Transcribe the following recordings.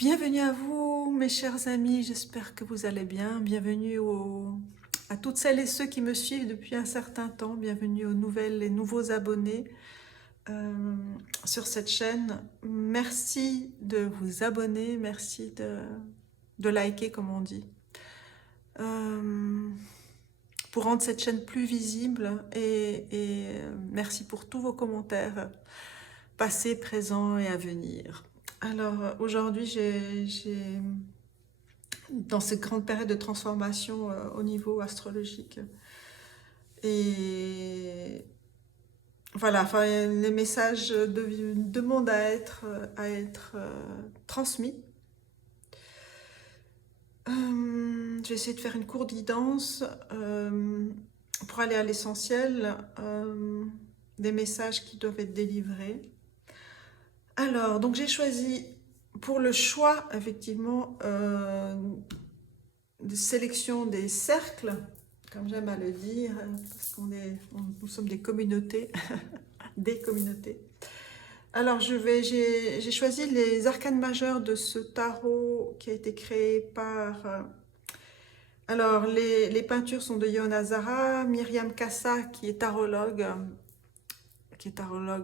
Bienvenue à vous, mes chers amis, j'espère que vous allez bien. Bienvenue à toutes celles et ceux qui me suivent depuis un certain temps. Bienvenue aux nouvelles et nouveaux abonnés sur cette chaîne. Merci de vous abonner, merci de liker, comme on dit. Pour rendre cette chaîne plus visible et merci pour tous vos commentaires passés, présents et à venir. Alors aujourd'hui, dans cette grande période de transformation au niveau astrologique. Et voilà, enfin, les messages demandent à être transmis. Je vais essayer de faire une courte guidance pour aller à l'essentiel des messages qui doivent être délivrés. Alors, donc j'ai choisi pour le choix, effectivement, de sélection des cercles, comme j'aime à le dire, parce nous sommes des communautés, des communautés. Alors j'ai choisi les arcanes majeurs de ce tarot qui a été créé par... alors les peintures sont de Yona Zara, Myriam Kassa qui est tarologue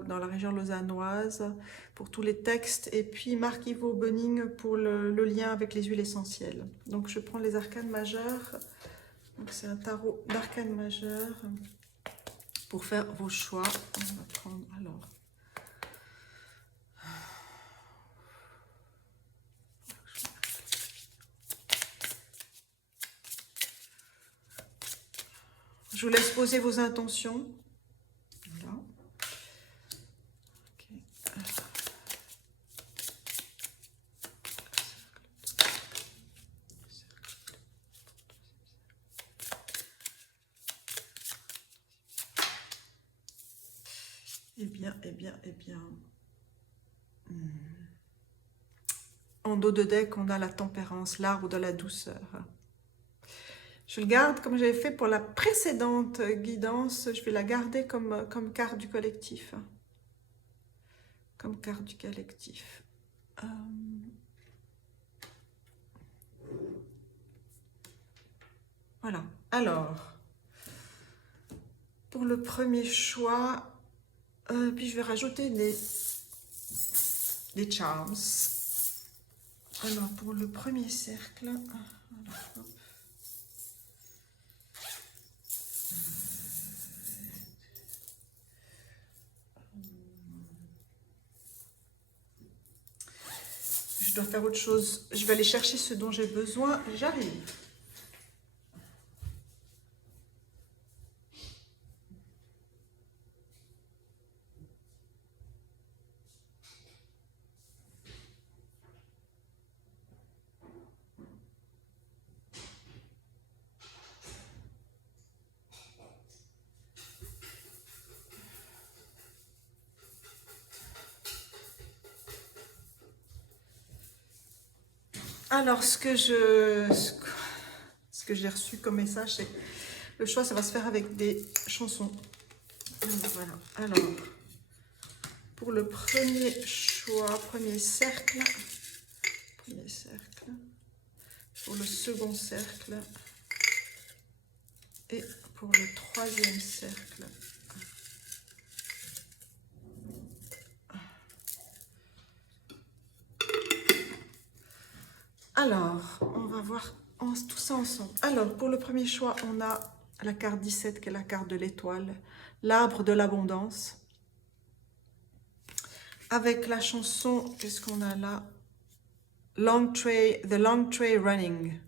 dans la région lausannoise pour tous les textes, et puis Marc-Yvo Boning pour le lien avec les huiles essentielles. Donc je prends les arcanes majeurs. Donc c'est un tarot d'arcanes majeurs pour faire vos choix. On va prendre alors. Je vous laisse poser vos intentions. Voilà. Okay. Eh bien. En dos de deck, on a la tempérance, l'arbre de la douceur. Je le garde comme j'avais fait pour la précédente guidance. Je vais la garder comme carte du collectif. Comme carte du collectif. Voilà. Alors, pour le premier choix, puis je vais rajouter des charms. Alors, pour le premier cercle, je dois faire autre chose. Je vais aller chercher ce dont j'ai besoin. J'arrive. Alors, ce que j'ai reçu comme message, c'est le choix, ça va se faire avec des chansons. Voilà. Alors, pour le premier choix, premier cercle, pour le second cercle et pour le troisième cercle. Alors, on va voir tout ça ensemble. Alors, pour le premier choix, on a la carte 17 qui est la carte de l'étoile, l'arbre de l'abondance. Avec la chanson, qu'est-ce qu'on a là? The Long Tray Running,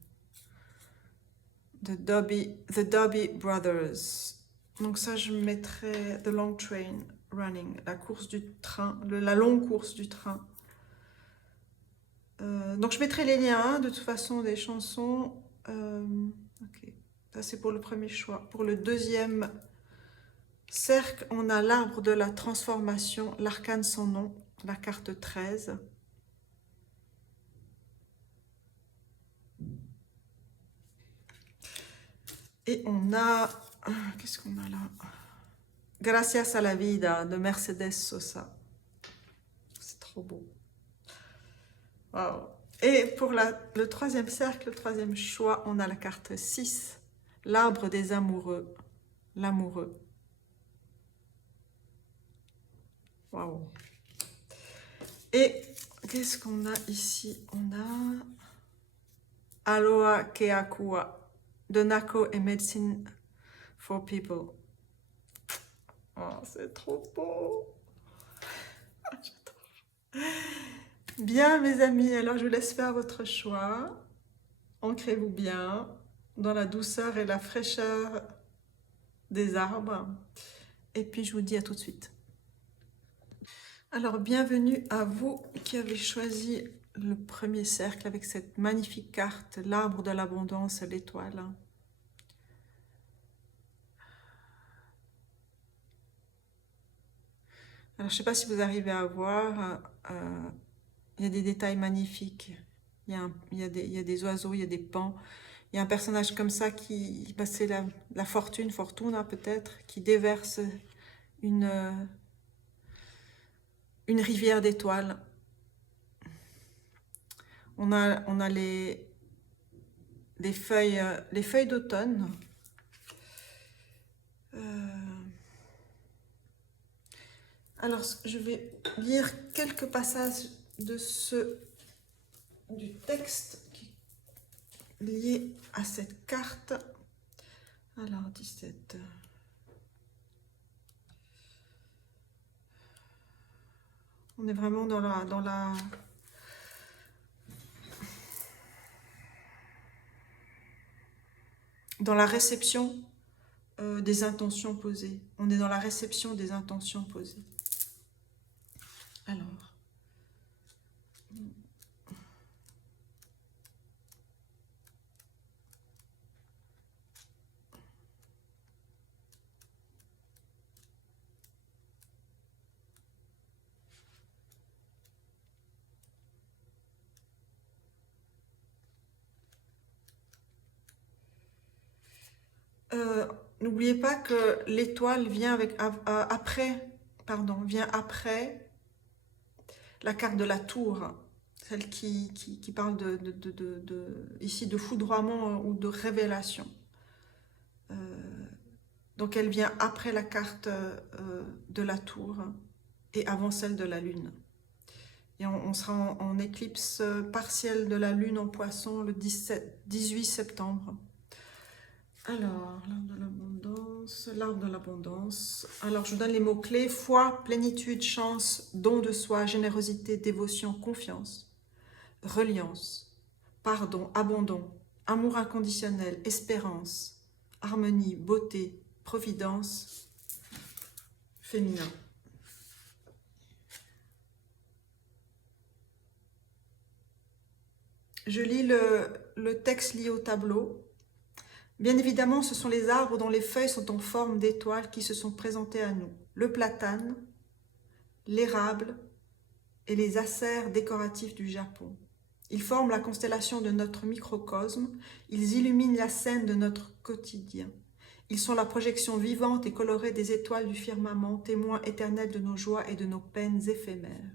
The Dobby Brothers. Donc ça, je mettrai The Long Train Running, la course du train, la longue course du train. Donc je mettrai les liens, de toute façon, des chansons. Ok, ça c'est pour le premier choix. Pour le deuxième cercle, on a l'arbre de la transformation, l'arcane sans nom, la carte 13. Et on a, qu'est-ce qu'on a là? Gracias a la vida de Mercedes Sosa. C'est trop beau. Wow. Et pour le troisième cercle, le troisième choix, on a la carte 6, l'arbre des amoureux, l'amoureux. Waouh! Et qu'est-ce qu'on a ici? On a Aloha Keakua de Nako et Medicine for People. Oh, c'est trop beau! Bien, mes amis, alors je vous laisse faire votre choix. Ancrez-vous bien dans la douceur et la fraîcheur des arbres. Et puis, je vous dis à tout de suite. Alors, bienvenue à vous qui avez choisi le premier cercle avec cette magnifique carte, l'arbre de l'abondance, l'étoile. Alors, je ne sais pas si vous arrivez à voir, il y a des détails magnifiques. Il y a des oiseaux, il y a des pans. Il y a un personnage comme ça qui, bah, c'est la fortune, Fortuna peut-être, qui déverse une rivière d'étoiles. On a les feuilles d'automne. Alors, je vais lire quelques passages du texte lié à cette carte. Alors, 17. On est vraiment dans la réception des intentions posées. On est dans la réception des intentions posées. Alors, n'oubliez pas que l'étoile vient vient après la carte de la tour, celle qui parle ici de foudroiement ou de révélation. Donc elle vient après la carte de la tour et avant celle de la lune. Et on sera en éclipse partielle de la lune en poisson le 18 septembre. Alors, l'arbre de l'abondance. Alors, je vous donne les mots-clés. Foi, plénitude, chance, don de soi, générosité, dévotion, confiance, reliance, pardon, abandon, amour inconditionnel, espérance, harmonie, beauté, providence, féminin. Je lis le texte lié au tableau. Bien évidemment, ce sont les arbres dont les feuilles sont en forme d'étoiles qui se sont présentés à nous. Le platane, l'érable et les acères décoratifs du Japon. Ils forment la constellation de notre microcosme, ils illuminent la scène de notre quotidien. Ils sont la projection vivante et colorée des étoiles du firmament, témoins éternels de nos joies et de nos peines éphémères.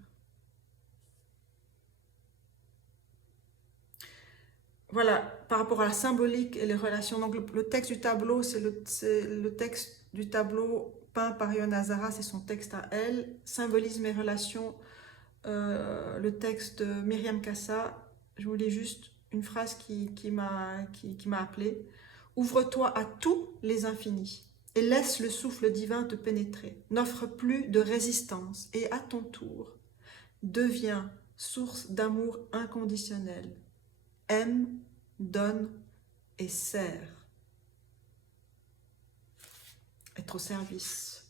Voilà, par rapport à la symbolique et les relations. Donc le texte du tableau, c'est le texte du tableau peint par Yonazara, c'est son texte à elle. Symbolisme et relations, le texte de Myriam Kassa. Je vous lis juste une phrase qui m'a appelée. Ouvre-toi à tous les infinis et laisse le souffle divin te pénétrer. N'offre plus de résistance et à ton tour, deviens source d'amour inconditionnel. Aime, donne et sert. Être au service.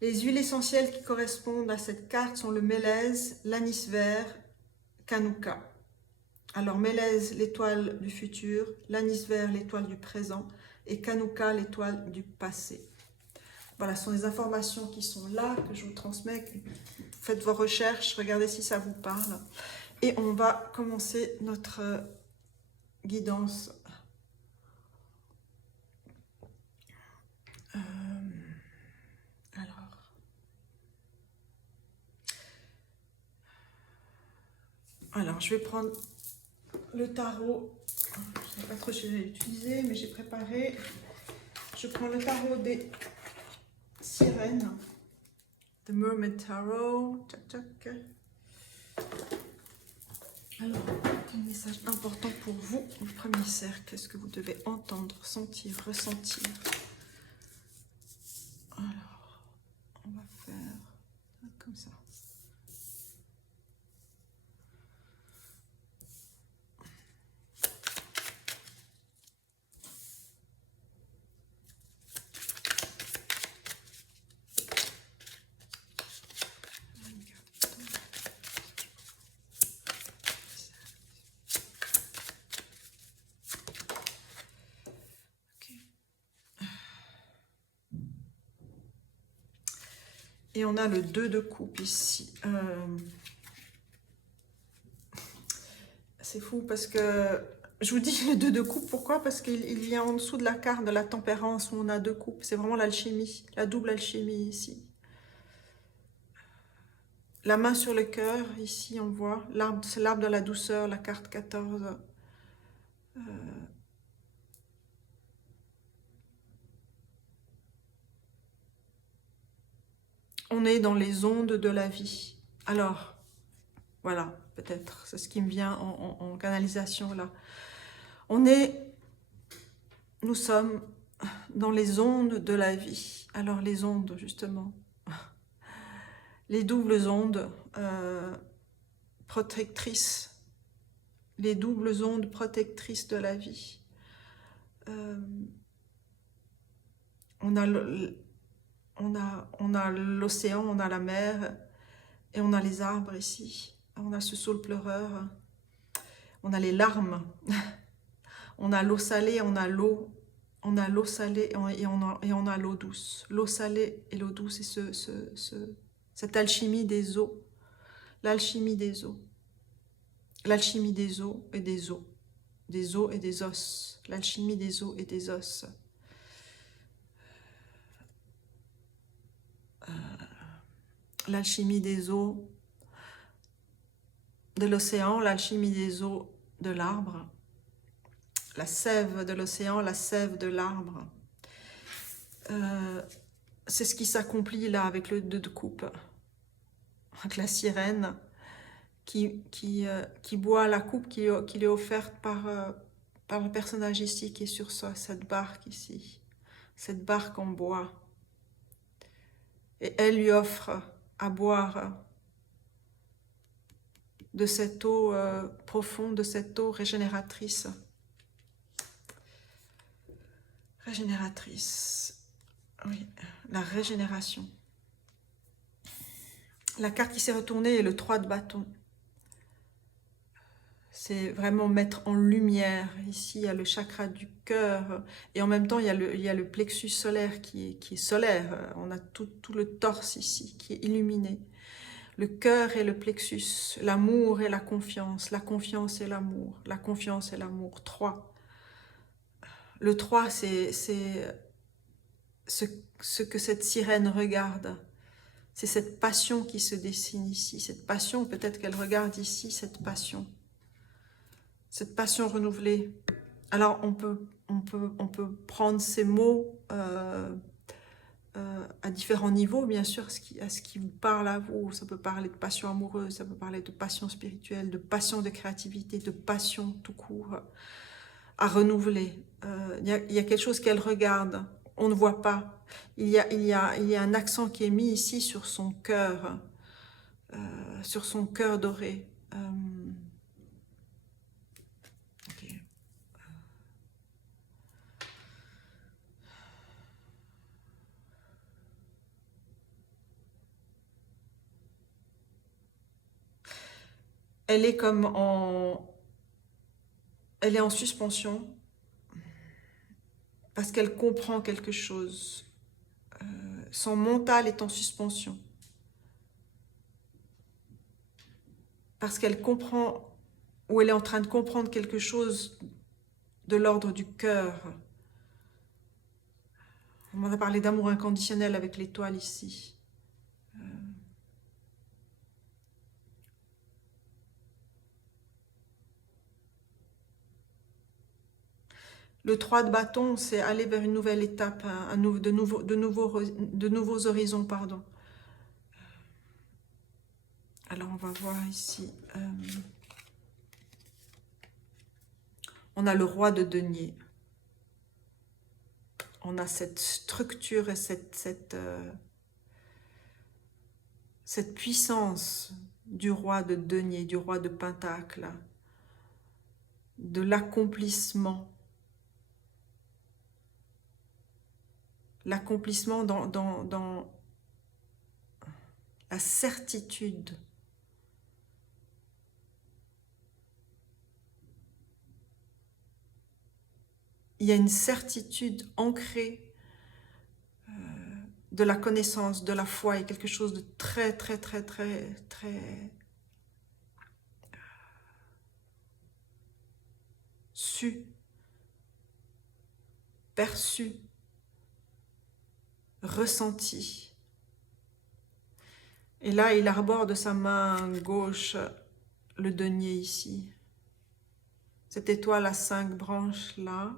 Les huiles essentielles qui correspondent à cette carte sont le mélèze, l'anis vert, Kanuka. Alors mélèze, l'étoile du futur, l'anis vert, l'étoile du présent, et Kanuka, l'étoile du passé. Voilà, ce sont des informations qui sont là, que je vous transmets. Faites vos recherches, regardez si ça vous parle. Et on va commencer notre guidance. Alors, Alors, je vais prendre le tarot. Je ne sais pas trop si je vais l'utiliser, mais j'ai préparé. Je prends le tarot des sirènes. The Mermaid Tarot. Tchac, tchac. Alors, un message important pour vous, le premier cercle. Qu'est-ce que vous devez entendre, sentir, ressentir? Alors, on va faire comme ça. Et on a le 2 de coupe ici. C'est fou parce que... Je vous dis le 2 de coupe, pourquoi? Parce qu'il vient en dessous de la carte de la tempérance où on a 2 coupes. C'est vraiment l'alchimie, la double alchimie ici. La main sur le cœur, ici on voit. L'arbre, c'est l'arbre de la douceur, la carte 14. On est dans les ondes de la vie. Alors, voilà, peut-être, c'est ce qui me vient en canalisation là. Nous sommes dans les ondes de la vie. Alors les ondes, justement, les doubles ondes protectrices, les doubles ondes protectrices de la vie. On a l'océan, on a la mer, et on a les arbres ici. On a ce saule pleureur, on a les larmes, on a l'eau salée, on a l'eau salée et on a l'eau douce. L'eau salée et l'eau douce, et cette alchimie des eaux, l'alchimie des eaux, l'alchimie des eaux et des os, des os et des os, l'alchimie des eaux et des os. L'alchimie des eaux de l'océan, l'alchimie des eaux de l'arbre, la sève de l'océan, la sève de l'arbre. C'est ce qui s'accomplit là avec le 2 de coupe, avec la sirène qui boit la coupe qui lui est offerte par le personnage ici qui est sur cette barque ici, cette barque en bois. Et elle lui offre à boire de cette eau profonde, de cette eau régénératrice. Régénératrice, oui, la régénération. La carte qui s'est retournée est le 3 de bâton. C'est vraiment mettre en lumière. Ici, il y a le chakra du cœur. Et en même temps, il y a le plexus solaire qui est solaire. On a tout le torse ici qui est illuminé. Le cœur et le plexus, l'amour et la confiance et l'amour, la confiance et l'amour. 3. Le 3, c'est ce que cette sirène regarde. C'est cette passion qui se dessine ici. Cette passion, peut-être qu'elle regarde ici, cette passion renouvelée. Alors, on peut prendre ces mots à différents niveaux, bien sûr, à ce qui vous parle à vous. Ça peut parler de passion amoureuse, ça peut parler de passion spirituelle, de passion de créativité, de passion tout court, à renouveler. Il y a quelque chose qu'elle regarde, on ne voit pas. Il y a un accent qui est mis ici sur son cœur doré. Okay. Elle est elle est en suspension parce qu'elle comprend quelque chose. Son mental est en suspension parce qu'elle comprend, ou elle est en train de comprendre quelque chose de l'ordre du cœur. On m'en a parlé d'amour inconditionnel avec l'étoile ici. Le 3 de bâton, c'est aller vers une nouvelle étape, de nouveaux horizons, pardon. Alors, on va voir ici. On a le roi de denier. On a cette structure et cette puissance du roi de denier, du roi de pentacle, de l'accomplissement. L'accomplissement dans la certitude. Il y a une certitude ancrée de la connaissance, de la foi, et quelque chose de très, très, très, très, très su, perçu, ressenti. Et là, il arbore de sa main gauche le denier ici. Cette étoile à 5 branches là,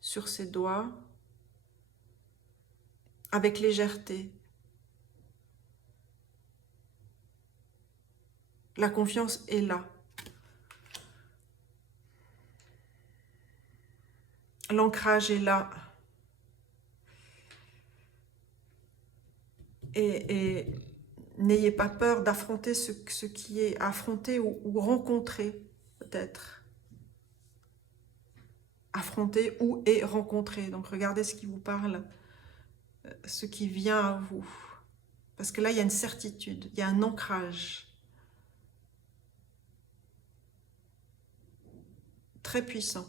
sur ses doigts, avec légèreté. La confiance est là. L'ancrage est là. Et n'ayez pas peur d'affronter ce qui est affronté ou rencontré, peut-être. Affronter ou est rencontré. Donc regardez ce qui vous parle, ce qui vient à vous. Parce que là, il y a une certitude, il y a un ancrage très puissant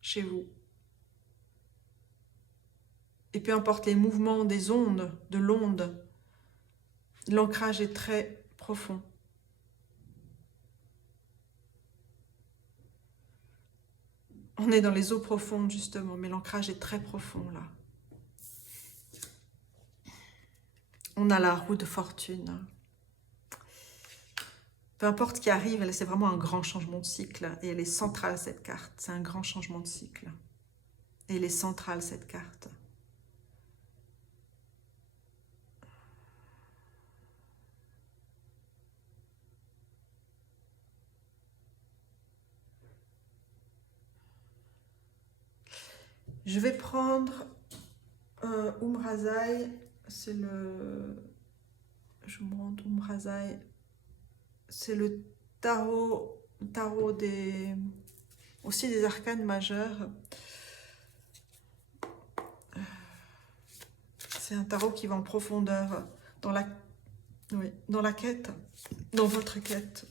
chez vous. Et peu importe les mouvements des ondes, de l'onde, l'ancrage est très profond. On est dans les eaux profondes, justement, mais l'ancrage est très profond, là. On a la roue de fortune. Peu importe ce qui arrive, c'est vraiment un grand changement de cycle. Et elle est centrale, cette carte. C'est un grand changement de cycle. Et elle est centrale, cette carte. Je vais prendre Umrazai. C'est le... Je vous montre Umrazai. C'est le tarot aussi des arcanes majeures. C'est un tarot qui va en profondeur dans la quête, dans votre quête.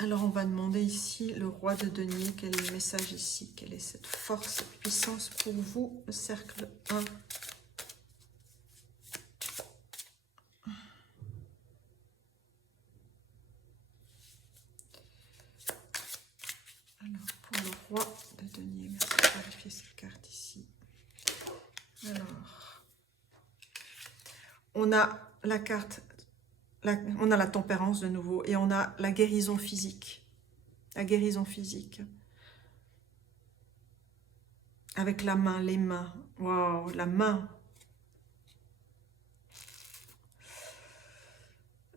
Alors on va demander ici le roi de denier, quel est le message ici, quelle est cette force, cette puissance pour vous, le cercle 1. Alors pour le roi de denier, merci de clarifier cette carte ici. Alors, on a la carte, on a la tempérance de nouveau, et on a la guérison physique. La guérison physique. Avec la main, les mains. Waouh, la main.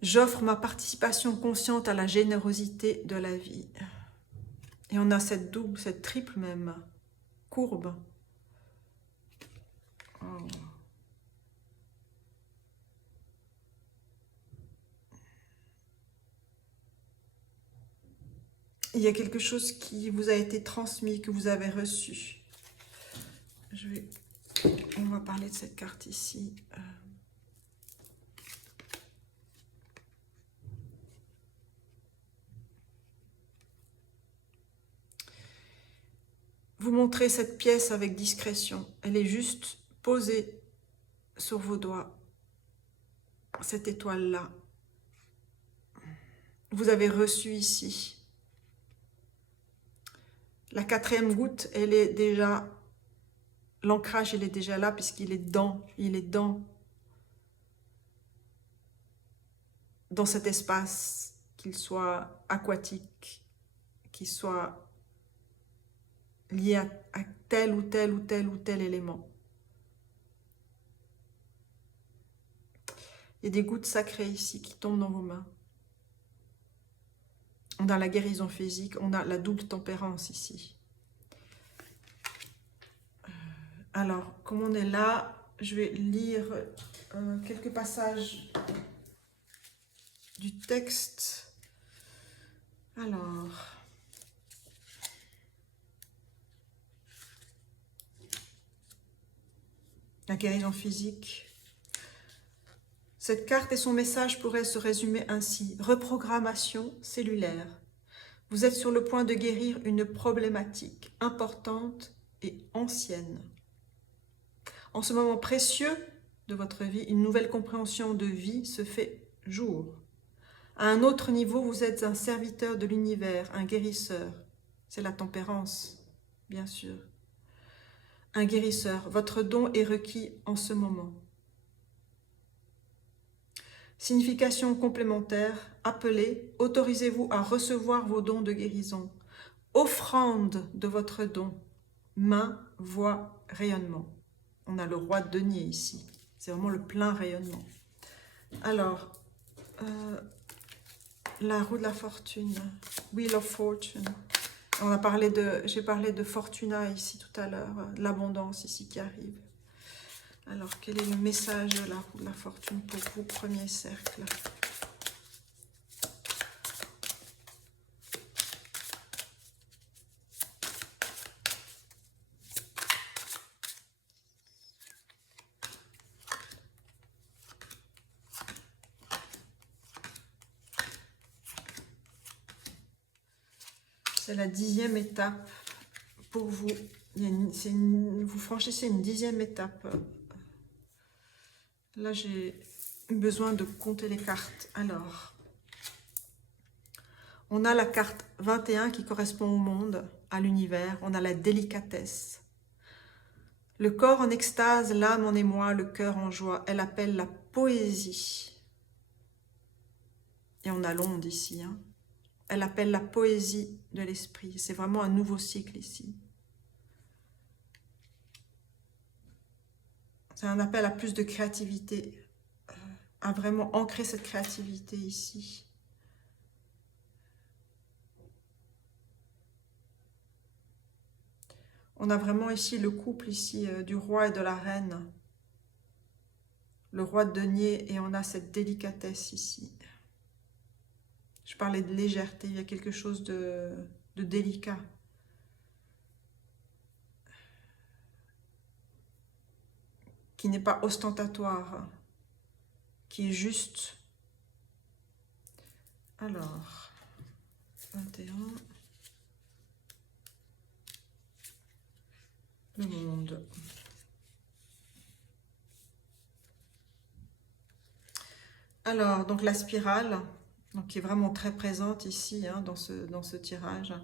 J'offre ma participation consciente à la générosité de la vie. Et on a cette double, cette triple même, courbe. Oh. Il y a quelque chose qui vous a été transmis, que vous avez reçu. On va parler de cette carte ici. Vous montrez cette pièce avec discrétion. Elle est juste posée sur vos doigts. Cette étoile-là. Vous avez reçu ici. La 4e goutte, elle est déjà... L'ancrage, il est déjà là puisqu'il est dans cet espace, qu'il soit aquatique, qu'il soit lié à tel ou tel ou tel ou tel élément. Il y a des gouttes sacrées ici qui tombent dans vos mains. On a la guérison physique, on a la double tempérance ici. Alors, comme on est là, je vais lire quelques passages du texte. Alors, la guérison physique. Cette carte et son message pourraient se résumer ainsi. Reprogrammation cellulaire. Vous êtes sur le point de guérir une problématique importante et ancienne. En ce moment précieux de votre vie, une nouvelle compréhension de vie se fait jour. À un autre niveau, vous êtes un serviteur de l'univers, un guérisseur. C'est la tempérance, bien sûr. Un guérisseur. Votre don est requis en ce moment. Signification complémentaire, appelez, autorisez-vous à recevoir vos dons de guérison. Offrande de votre don, main, voix, rayonnement. On a le roi de denier ici, c'est vraiment le plein rayonnement. Alors, la roue de la fortune, Wheel of Fortune. J'ai parlé de Fortuna ici tout à l'heure, l'abondance ici qui arrive. Alors, quel est le message de la roue de la fortune pour vous, premier cercle? C'est la 10e étape pour vous. Vous franchissez une 10e étape. Là, j'ai besoin de compter les cartes. Alors, on a la carte 21 qui correspond au monde, à l'univers. On a la délicatesse. Le corps en extase, l'âme en émoi, le cœur en joie. Elle appelle la poésie. Et on a l'onde ici. Hein. Elle appelle la poésie de l'esprit. C'est vraiment un nouveau cycle ici. C'est un appel à plus de créativité, à vraiment ancrer cette créativité ici. On a vraiment ici le couple ici du roi et de la reine. Le roi de denier et on a cette délicatesse ici. Je parlais de légèreté, il y a quelque chose de délicat. Qui n'est pas ostentatoire, qui est juste. Alors, 21. Le monde. Alors, donc la spirale, donc qui est vraiment très présente ici, hein, dans ce tirage.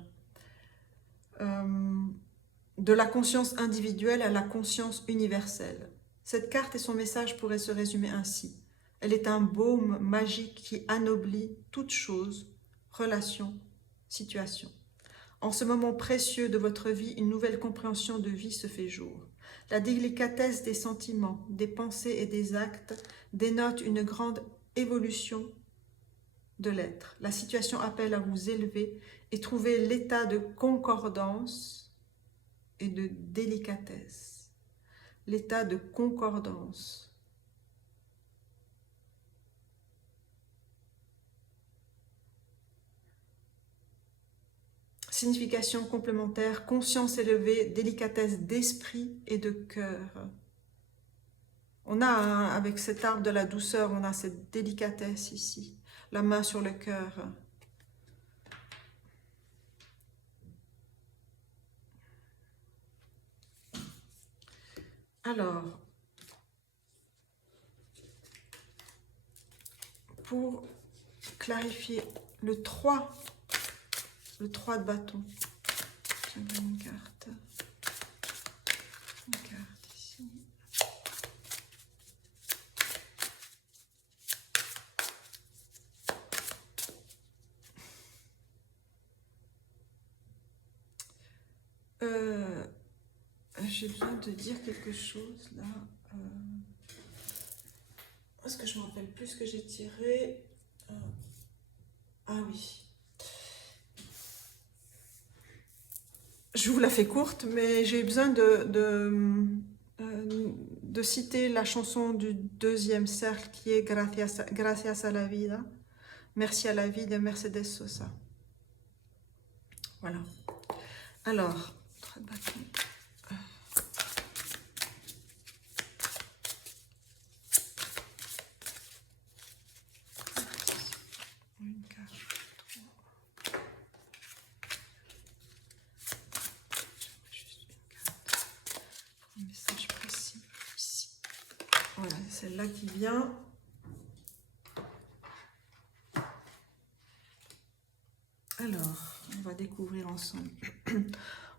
De la conscience individuelle à la conscience universelle. Cette carte et son message pourraient se résumer ainsi. Elle est un baume magique qui anoblit toute chose, relation, situation. En ce moment précieux de votre vie, une nouvelle compréhension de vie se fait jour. La délicatesse des sentiments, des pensées et des actes dénote une grande évolution de l'être. La situation appelle à vous élever et trouver l'état de concordance et de délicatesse. L'état de concordance. Signification complémentaire, conscience élevée, délicatesse d'esprit et de cœur. On a, avec cet arbre de la douceur, on a cette délicatesse ici. La main sur le cœur. Alors, pour clarifier le 3 de bâton, j'ai une carte. Une carte ici. j'ai besoin de dire quelque chose là. Est-ce que je me rappelle plus ce que j'ai tiré? Ah oui. Je vous la fais courte, mais j'ai besoin de citer la chanson du deuxième cercle qui est Gracias a la vida. Merci à la vie de Mercedes Sosa. Voilà. Alors, une carte, juste une carte. Un message précis ici. Voilà, c'est celle-là qui vient. Alors, on va découvrir ensemble.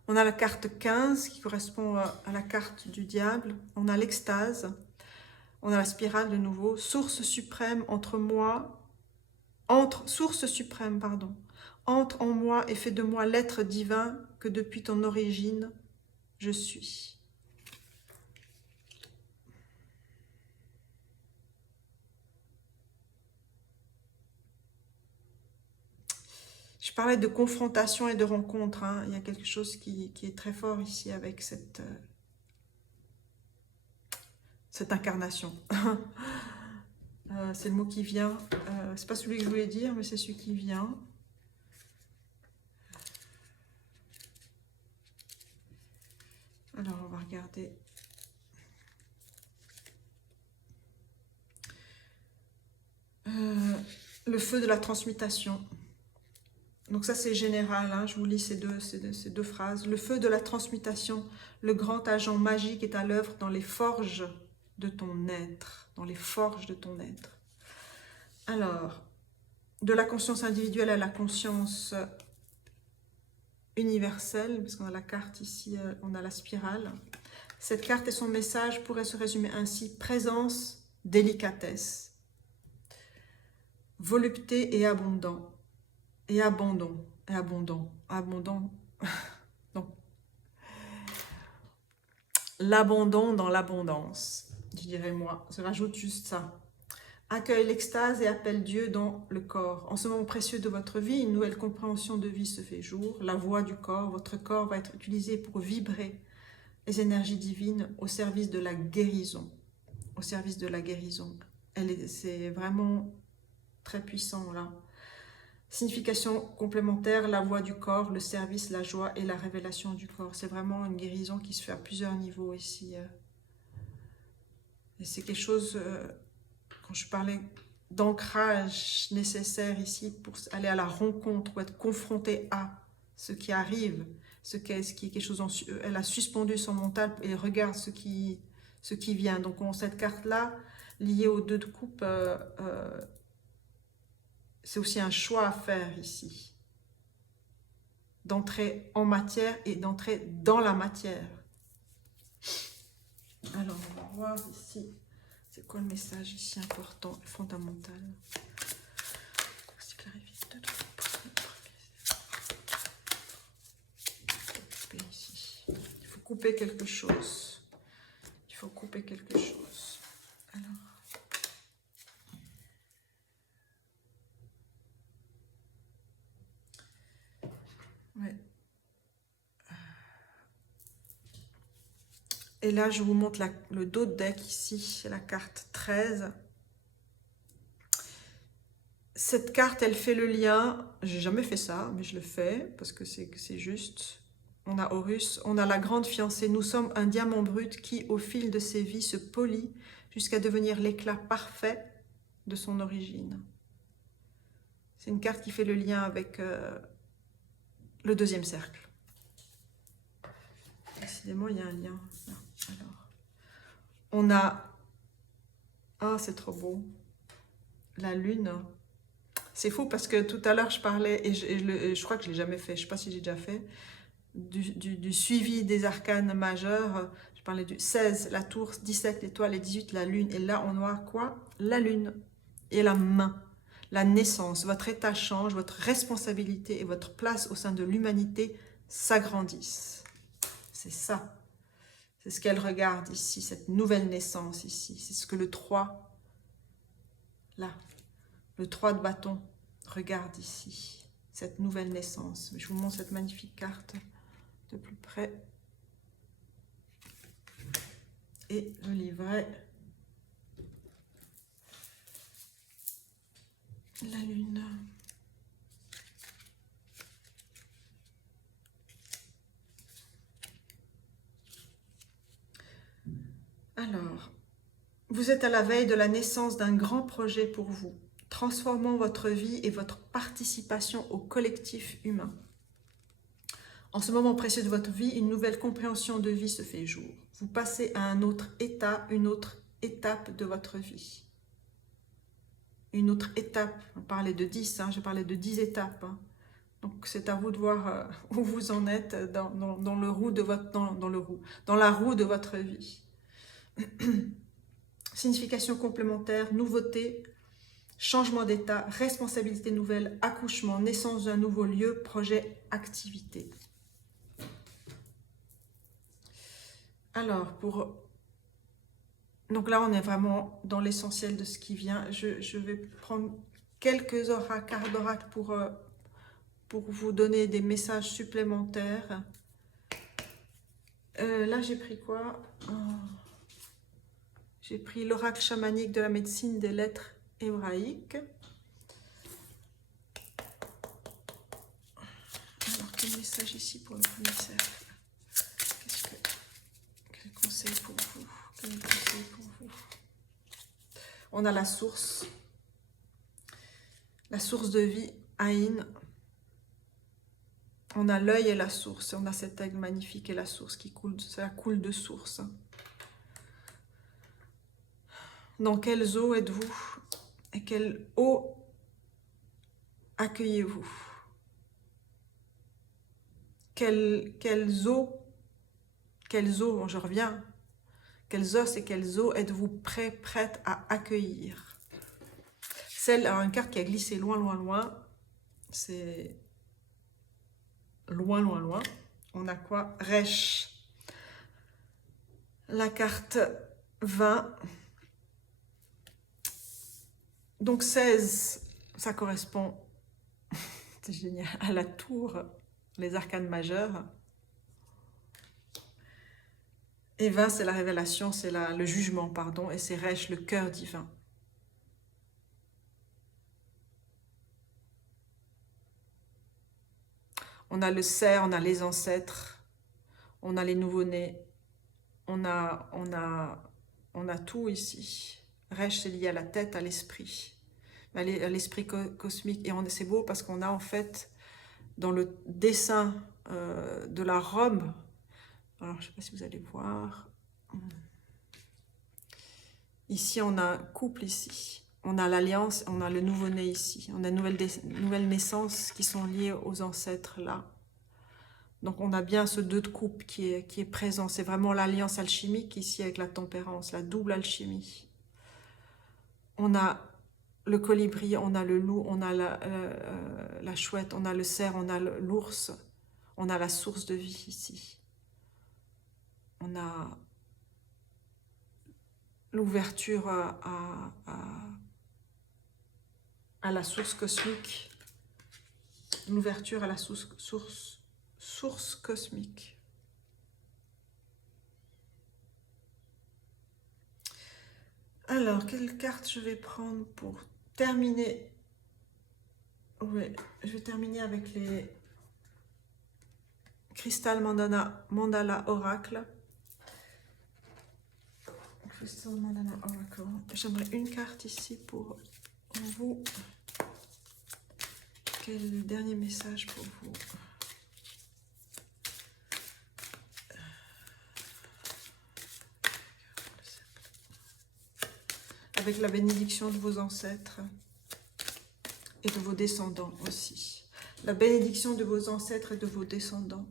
On a la carte 15 qui correspond à la carte du diable. On a l'extase. On a la spirale de nouveau. Source suprême entre en moi et fais de moi l'être divin que depuis ton origine je suis. Je parlais de confrontation et de rencontre. Hein. Il y a quelque chose qui est très fort ici avec cette incarnation. C'est le mot qui vient. C'est pas celui que je voulais dire, mais c'est celui qui vient. Alors, on va regarder. Le feu de la transmutation. Donc ça, c'est général. Hein. Je vous lis ces deux phrases. Le feu de la transmutation, le grand agent magique est à l'œuvre dans les forges de ton être. Dans les forges de ton être. Alors, de la conscience individuelle à la conscience universelle, parce qu'on a la carte ici, on a la spirale. Cette carte et son message pourraient se résumer ainsi. Présence, délicatesse, volupté et abondant. Et abandon. Non. L'abandon dans l'abondance, je dirais moi. Je rajoute juste ça. Accueille l'extase et appelle Dieu dans le corps. En ce moment précieux de votre vie, une nouvelle compréhension de vie se fait jour. La voix du corps, votre corps va être utilisé pour vibrer les énergies divines au service de la guérison. Au service de la guérison. C'est vraiment très puissant là. Signification complémentaire, la voix du corps, le service, la joie et la révélation du corps. C'est vraiment une guérison qui se fait à plusieurs niveaux ici. Et c'est quelque chose... Quand je parlais d'ancrage nécessaire ici pour aller à la rencontre ou être confronté à ce qui arrive, ce qui est quelque chose, elle a suspendu son mental et regarde ce qui vient. Donc cette carte-là, liée aux deux de coupe, c'est aussi un choix à faire ici. D'entrer en matière et d'entrer dans la matière. Alors on va voir ici. C'est quoi le message ici important et fondamental? Il faut couper quelque chose. Il faut couper quelque chose. Alors. Ouais. Et là, je vous montre le dos de deck ici, la carte 13. Cette carte, elle fait le lien. J'ai jamais fait ça, mais je le fais parce que c'est juste. On a Horus, on a la grande fiancée. Nous sommes un diamant brut qui, au fil de ses vies, se polit jusqu'à devenir l'éclat parfait de son origine. C'est une carte qui fait le lien avec le deuxième cercle. Décidément, il y a un lien. Alors, on a... Ah, c'est trop beau. La lune. C'est fou parce que tout à l'heure, je parlais, et je crois que je ne l'ai jamais fait, je ne sais pas si j'ai déjà fait, du suivi des arcanes majeurs. Je parlais du 16, la tour, 17, l'étoile, et 18, la lune. Et là, on a quoi? La lune et la main. La naissance, votre état change, votre responsabilité et votre place au sein de l'humanité s'agrandissent. C'est ça. C'est ce qu'elle regarde ici, cette nouvelle naissance ici. C'est ce que le 3, là, le 3 de bâton regarde ici. Cette nouvelle naissance. Je vous montre cette magnifique carte de plus près. Et le livret. La lune. Alors, vous êtes à la veille de la naissance d'un grand projet pour vous, transformant votre vie et votre participation au collectif humain. En ce moment précieux de votre vie, une nouvelle compréhension de vie se fait jour. Vous passez à un autre état, une autre étape de votre vie. Une autre étape, on parlait de 10, je parlais de 10 étapes. Donc c'est à vous de voir où vous en êtes dans le roue de votre, dans la roue de votre vie. Signification complémentaire, nouveauté, changement d'état, responsabilité nouvelle, accouchement, naissance d'un nouveau lieu, projet, activité. Alors, donc là, on est vraiment dans l'essentiel de ce qui vient. Je vais prendre quelques cartes d'oracle pour vous donner des messages supplémentaires. Là, j'ai pris quoi? J'ai pris l'oracle chamanique de la médecine des lettres hébraïques. Alors, quel message ici pour le premier cercle? Quel conseil pour vous? Quel conseil pour vous? On a la source de vie, Aïn. On a l'œil et la source. On a cet aigle magnifique et la source qui coule. Ça coule de source. Dans quelles eaux êtes-vous? Et quelle eau accueillez-vous? Quelles eaux, bon, je reviens, quels os et quelles eaux êtes-vous prête à accueillir? Alors une carte qui a glissé loin, loin, loin, c'est loin, loin, loin. On a quoi? Resh. La carte 20. Donc 16, ça correspond, c'est génial, à la tour, les arcanes majeures. Et 20, c'est la révélation, c'est le jugement, pardon, et c'est Resh, le cœur divin. On a le cerf, on a les ancêtres, on a les nouveau-nés, on a tout ici. Resh, c'est lié à la tête, à l'esprit, à l'esprit cosmique. Et c'est beau parce qu'on a en fait, dans le dessin de la robe, alors je ne sais pas si vous allez voir, ici on a un couple ici, on a l'alliance, on a le nouveau-né ici, on a une nouvelle naissance qui sont liées aux ancêtres là. Donc on a bien ce 2 de coupe qui est présent, c'est vraiment l'alliance alchimique ici avec la tempérance, la double alchimie. On a le colibri, on a le loup, on a la chouette, on a le cerf, on a l'ours, on a la source de vie ici. On a l'ouverture à la source cosmique, l'ouverture à la source cosmique. Alors, quelle carte je vais prendre pour terminer? Oui, je vais terminer avec les Crystal Mandala Oracle. Crystal Mandala Oracle. J'aimerais une carte ici pour vous. Quel est le dernier message pour vous? Avec la bénédiction de vos ancêtres et de vos descendants aussi. La bénédiction de vos ancêtres et de vos descendants.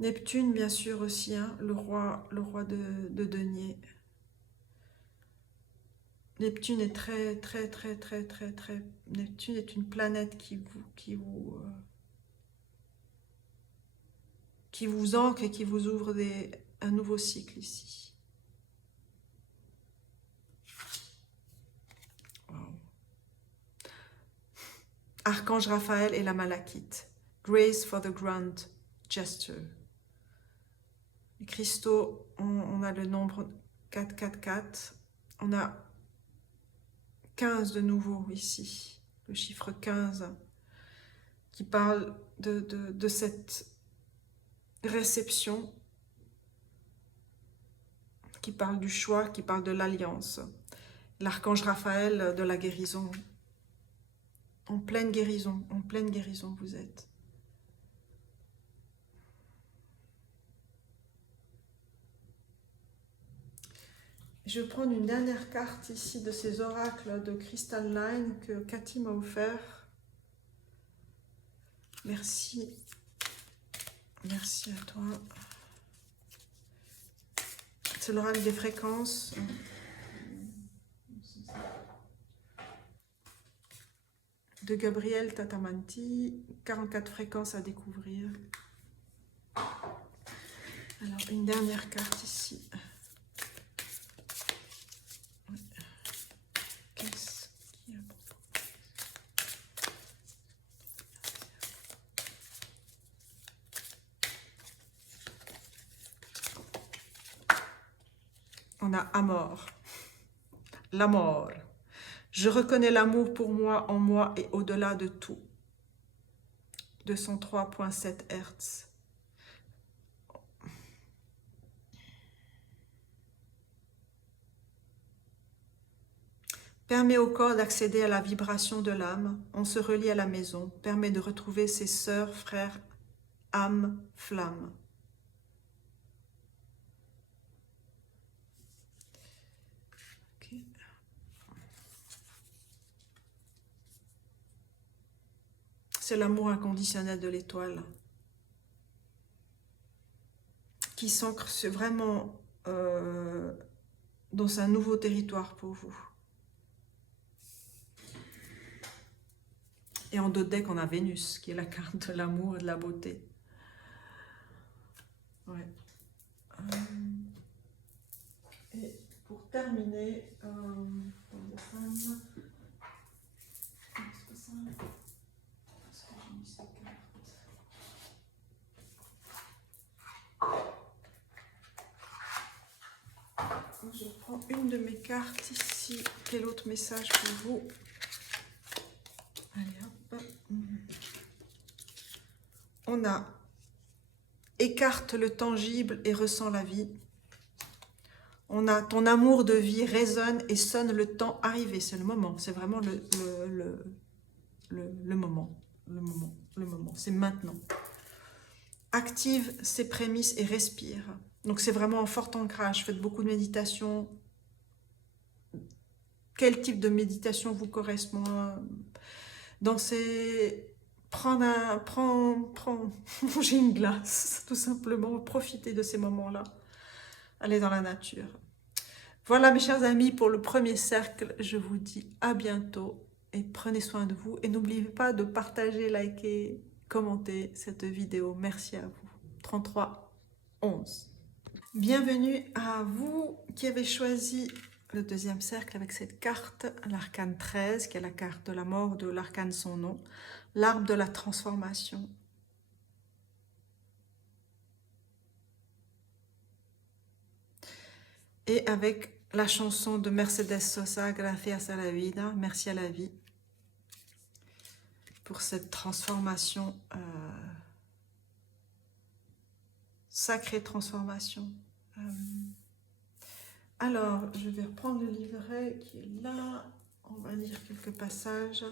Neptune, bien sûr aussi, hein, le roi de denier. Neptune est Neptune est une planète qui vous ancre et qui vous ouvre un nouveau cycle ici. Wow. Archange Raphaël et la Malachite. Grace for the grand gesture. Les cristaux, on a le nombre 444. On a 15 de nouveau ici. Le chiffre 15 qui parle de cette réception, qui parle du choix, qui parle de l'alliance. L'archange Raphaël de la guérison. En pleine guérison vous êtes. Je vais prendre une dernière carte ici de ces oracles de Crystal Line que Cathy m'a offert. Merci. Merci à toi. C'est l'oracle des fréquences. De Gabriel Tatamanti. 44 fréquences à découvrir. Alors, une dernière carte ici. Qu'est-ce qu'il y a? On a Amor. La mort. Je reconnais l'amour pour moi, en moi et au-delà de tout. 203.7 Hz. Permet au corps d'accéder à la vibration de l'âme. On se relie à la maison. Permet de retrouver ses sœurs, frères, âme, flamme. Okay. C'est l'amour inconditionnel de l'étoile qui s'ancre vraiment dans un nouveau territoire pour vous. Et en dos de deck, on a Vénus, qui est la carte de l'amour et de la beauté. Ouais. Et pour terminer, je prends une de mes cartes ici. Quel autre message pour vous? Allez, hop. On a écarte le tangible et ressent la vie. On a ton amour de vie résonne et sonne le temps arrivé. C'est le moment. C'est vraiment le moment. Le moment. C'est maintenant. Active ses prémices et respire. Donc c'est vraiment un fort ancrage. Faites beaucoup de méditation. Quel type de méditation vous correspond? Manger une glace, tout simplement. Profitez de ces moments-là. Allez dans la nature. Voilà mes chers amis pour le premier cercle. Je vous dis à bientôt et prenez soin de vous. Et n'oubliez pas de partager, liker, commenter cette vidéo. Merci à vous. 33 11. Bienvenue à vous qui avez choisi le deuxième cercle avec cette carte, l'arcane 13, qui est la carte de la mort de l'arcane sans nom, l'arbre de la transformation. Et avec la chanson de Mercedes Sosa, Gracias a la vida, merci à la vie, pour cette transformation, sacrée transformation. Alors, je vais reprendre le livret qui est là. On va lire quelques passages.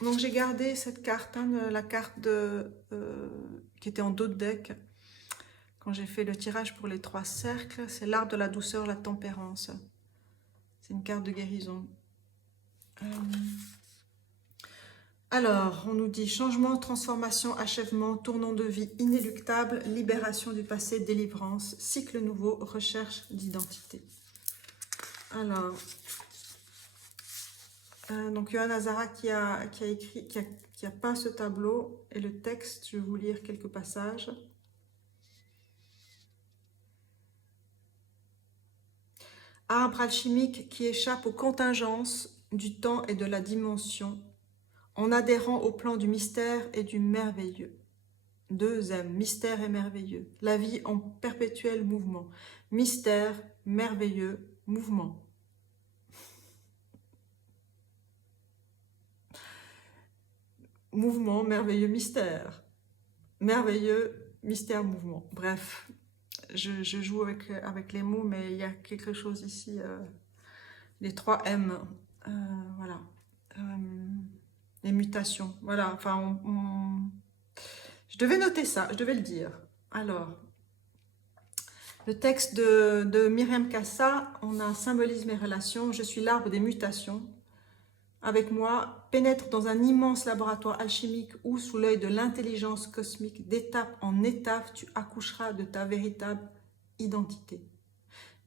Donc j'ai gardé cette carte, la carte qui était en dos de deck, quand j'ai fait le tirage pour les 3 cercles. C'est l'arbre de la douceur, la tempérance. C'est une carte de guérison. Alors, on nous dit changement, transformation, achèvement, tournant de vie inéluctable, libération du passé, délivrance, cycle nouveau, recherche d'identité. Alors, donc Johann Hazara qui a écrit, qui a peint ce tableau, et le texte, je vais vous lire quelques passages. Arbre alchimique qui échappe aux contingences du temps et de la dimension, en adhérant au plan du mystère et du merveilleux. 2M, mystère et merveilleux. La vie en perpétuel mouvement. Mystère, merveilleux, mouvement. Mouvement, merveilleux, mystère. Merveilleux, mystère, mouvement. Bref, je joue avec les mots, mais il y a quelque chose ici. Les 3 M. Voilà. Les mutations. Voilà. Enfin, je devais noter ça, je devais le dire. Alors, le texte de Myriam Kassa, on a symbolisme et relations. Je suis l'arbre des mutations. Avec moi, pénètre dans un immense laboratoire alchimique où, sous l'œil de l'intelligence cosmique, d'étape en étape, tu accoucheras de ta véritable identité.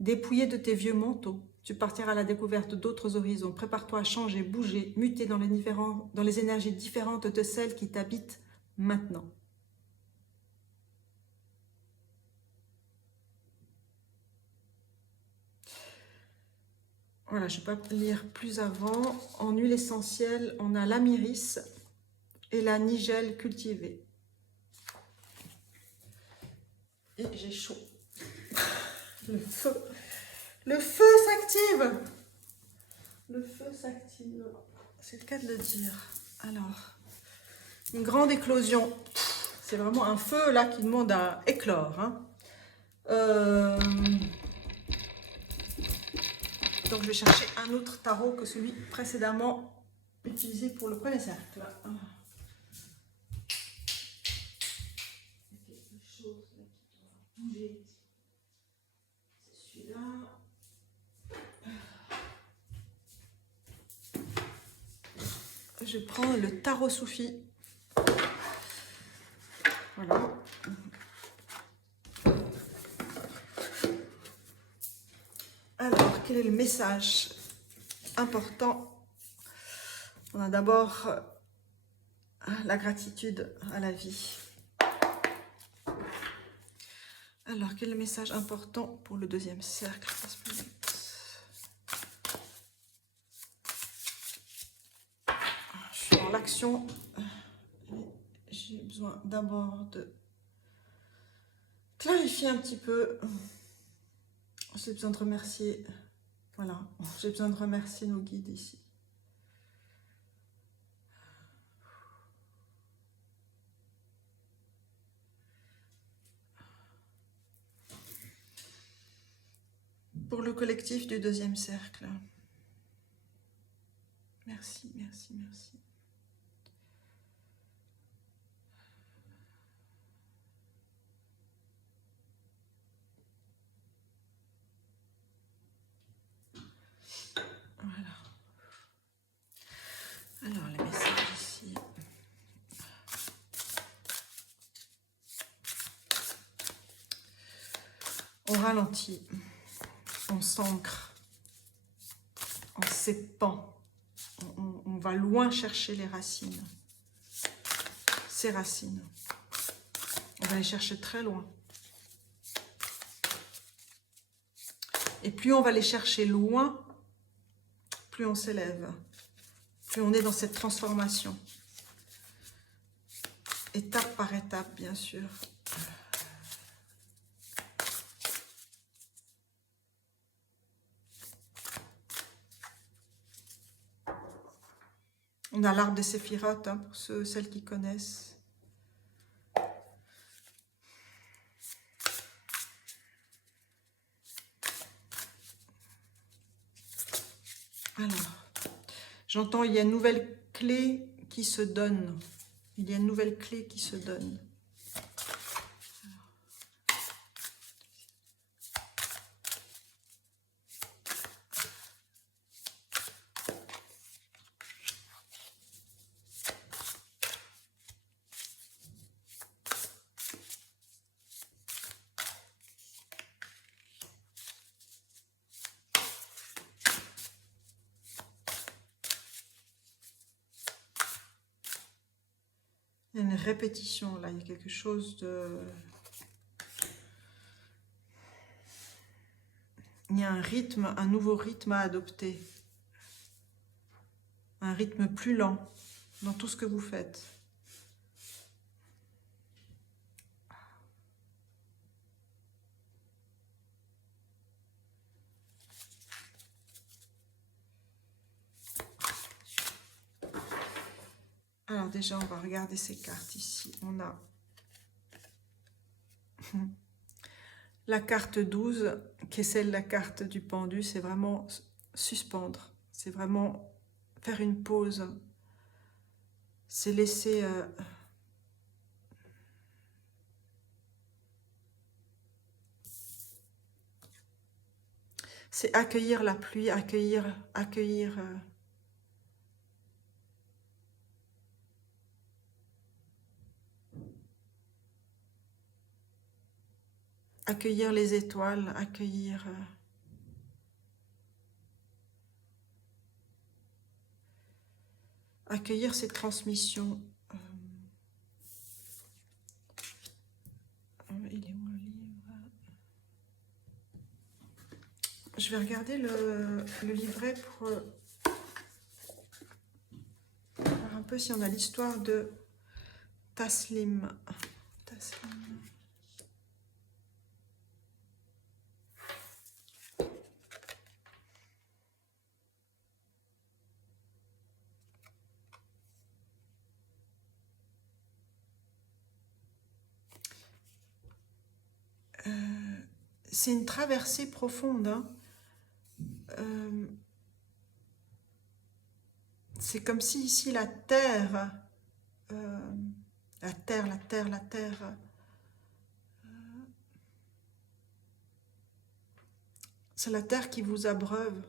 Dépouillé de tes vieux manteaux, tu partiras à la découverte d'autres horizons. Prépare-toi à changer, bouger, muter dans les énergies différentes de celles qui t'habitent maintenant. Voilà, je ne vais pas lire plus avant. En huile essentielle, on a l'améris et la nigelle cultivée. Et j'ai chaud. Le feu. Le feu s'active. Le feu s'active. C'est le cas de le dire. Alors, une grande éclosion. C'est vraiment un feu là qui demande à éclore. Hein. Donc je vais chercher un autre tarot que celui précédemment utilisé pour le premier cercle. Il y a quelque chose là qui doit bouger. C'est celui-là. Je prends le tarot soufi. Voilà. Alors, quel est le message important? On a d'abord la gratitude à la vie. Alors, quel est le message important pour le deuxième cercle? Je suis dans l'action. J'ai besoin d'abord de clarifier un petit peu. J'ai besoin de remercier. Voilà, j'ai besoin de remercier nos guides ici. Pour le collectif du deuxième cercle. Merci, merci, merci. Voilà. Alors, les messages ici. On ralentit, on s'ancre, on s'épand, on va loin chercher les racines. Ces racines, on va les chercher très loin. Et plus on va les chercher loin, plus on s'élève, plus on est dans cette transformation. Étape par étape, bien sûr. On a l'arbre des séphirotes, hein, pour celles qui connaissent. Alors, j'entends, il y a une nouvelle clé qui se donne. Il y a une nouvelle clé qui se donne. Il y a une répétition là, il y a quelque chose de... Il y a un rythme, un nouveau rythme à adopter. Un rythme plus lent dans tout ce que vous faites. Alors déjà, on va regarder ces cartes ici. On a la carte 12, qui est celle de la carte du pendu. C'est vraiment suspendre. C'est vraiment faire une pause. C'est laisser... c'est accueillir la pluie, accueillir... accueillir les étoiles, accueillir... accueillir ces transmissions. Il est où le livre? Je vais regarder le livret pour voir un peu si on a l'histoire de Taslim. Taslim. C'est une traversée profonde. Hein. C'est comme si ici la terre, c'est la terre qui vous abreuve.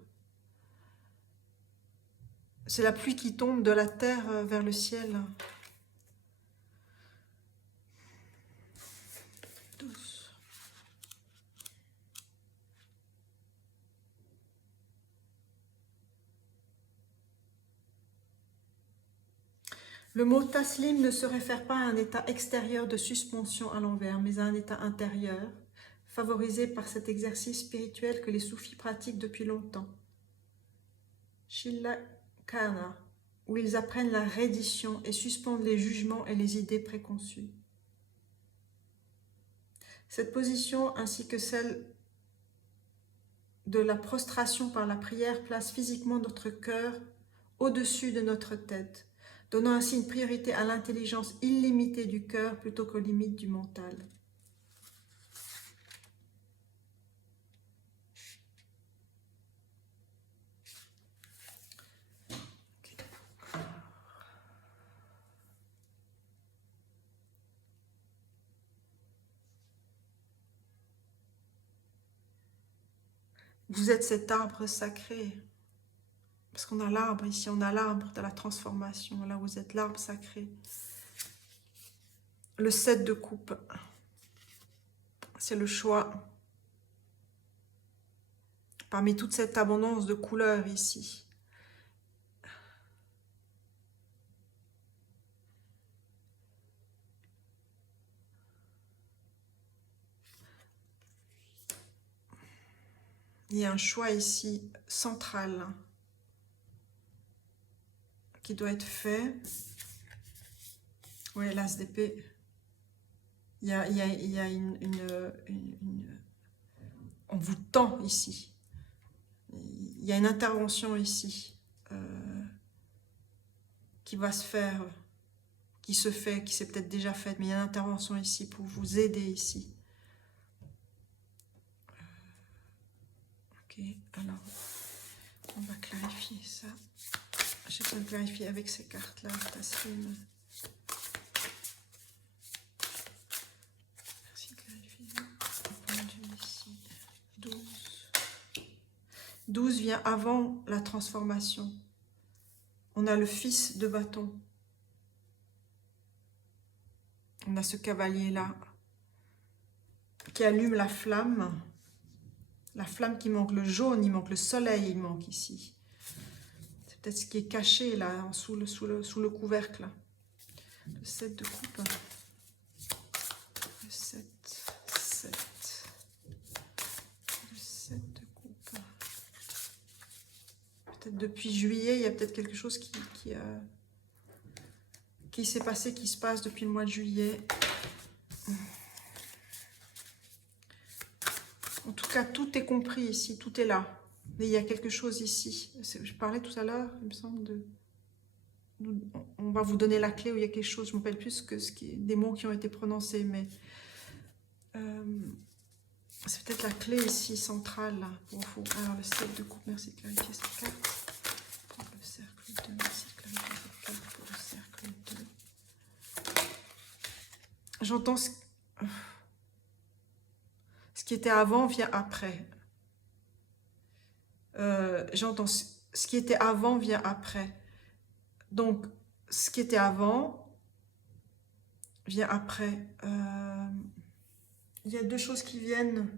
C'est la pluie qui tombe de la terre vers le ciel. Le mot taslim ne se réfère pas à un état extérieur de suspension à l'envers, mais à un état intérieur, favorisé par cet exercice spirituel que les soufis pratiquent depuis longtemps. Shilakana, où ils apprennent la reddition et suspendent les jugements et les idées préconçues. Cette position, ainsi que celle de la prostration par la prière, place physiquement notre cœur au-dessus de notre tête, donnant ainsi une priorité à l'intelligence illimitée du cœur plutôt qu'aux limites du mental. Vous êtes cet arbre sacré. Parce qu'on a l'arbre ici, on a l'arbre de la transformation. Là, vous êtes l'arbre sacré. Le 7 de coupe, c'est le choix. Parmi toute cette abondance de couleurs ici. Il y a un choix ici central qui doit être fait. Oui, l'as d'épée. Il y a on vous tend ici. Il y a une intervention ici qui va se faire, qui se fait, qui s'est peut-être déjà faite, mais il y a une intervention ici pour vous aider ici. Ok, alors on va clarifier ça. J'ai besoin de clarifier avec ces cartes-là, Taslim. Merci de clarifier. Ici. 12. 12 vient avant la transformation. On a le fils de bâton. On a ce cavalier-là qui allume la flamme. La flamme qui manque, le jaune, il manque, le soleil, il manque ici. C'est peut-être ce qui est caché là, sous le couvercle. Le 7 de coupe. Le 7. Le 7 de coupe. Peut-être depuis juillet, il y a peut-être quelque chose qui s'est passé, qui se passe depuis le mois de juillet. En tout cas, tout est compris ici, tout est là. Mais il y a quelque chose ici. Je parlais tout à l'heure, il me semble, on va vous donner la clé où il y a quelque chose. Je ne me rappelle plus des mots qui ont été prononcés, mais c'est peut-être la clé ici, centrale, là, pour vous. Alors, le 7 de coupe, merci de clarifier cette carte. Pour le cercle 2, merci de clarifier cette carte pour le cercle 2. J'entends ce qui était avant vient après. J'entends ce qui était avant vient après. Donc, ce qui était avant vient après. Il y a deux choses qui viennent.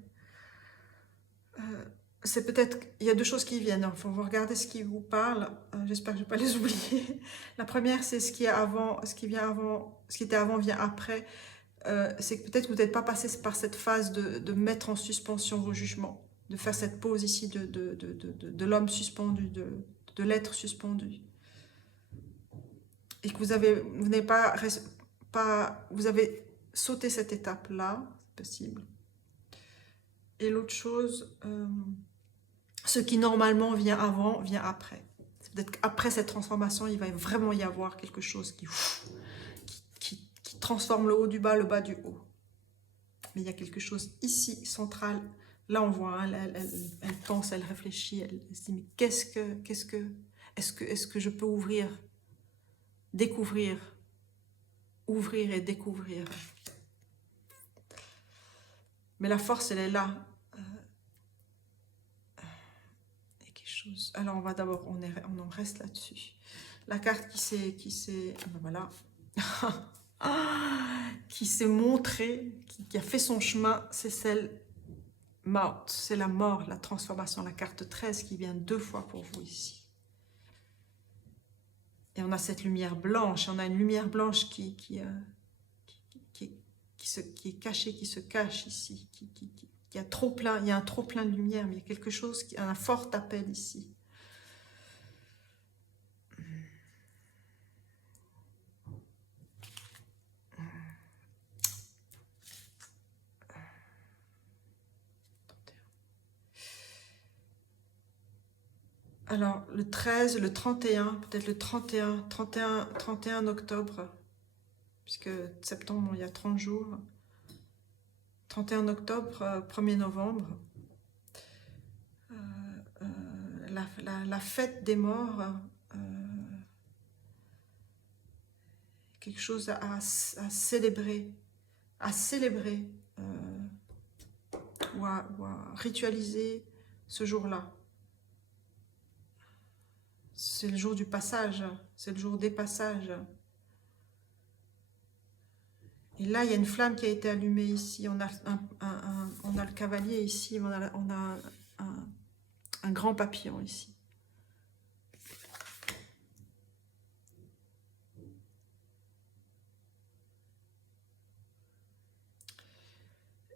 C'est peut-être... Il y a deux choses qui viennent. Il faut regarder ce qui vous parle. J'espère que je ne vais pas les oublier. La première, c'est ce qui est avant, ce qui vient avant, ce qui était avant vient après. C'est que peut-être que vous n'êtes pas passé par cette phase de mettre en suspension vos jugements, de faire cette pause ici de l'homme suspendu, de l'être suspendu. Et que vous n'avez pas, vous avez sauté cette étape-là, c'est possible. Et l'autre chose, ce qui normalement vient avant, vient après. Peut-être qu'après cette transformation, il va vraiment y avoir quelque chose qui transforme le haut du bas, le bas du haut. Mais il y a quelque chose ici, central. Là, on voit, hein, elle pense, elle réfléchit, elle se dit, mais est-ce que je peux ouvrir, découvrir, ouvrir et découvrir. Mais la force, elle est là. Il y a quelque chose. Alors, on va d'abord, on en reste là-dessus. La carte qui s'est, ben voilà, qui s'est montrée, qui a fait son chemin, c'est celle morte. C'est la mort, la transformation, la carte 13 qui vient 2 fois pour vous ici. Et on a cette lumière blanche, on a une lumière blanche qui est cachée, qui se cache ici, il y a un trop plein de lumière, mais il y a quelque chose, un fort appel ici. Alors, le 13, le 31, peut-être le 31 octobre, puisque septembre, il y a 30 jours. 31 octobre, 1er novembre, la fête des morts, quelque chose à célébrer, ou à ritualiser ce jour-là. C'est le jour du passage, c'est le jour des passages. Et là, il y a une flamme qui a été allumée ici. On a le cavalier ici, on a un grand papillon ici.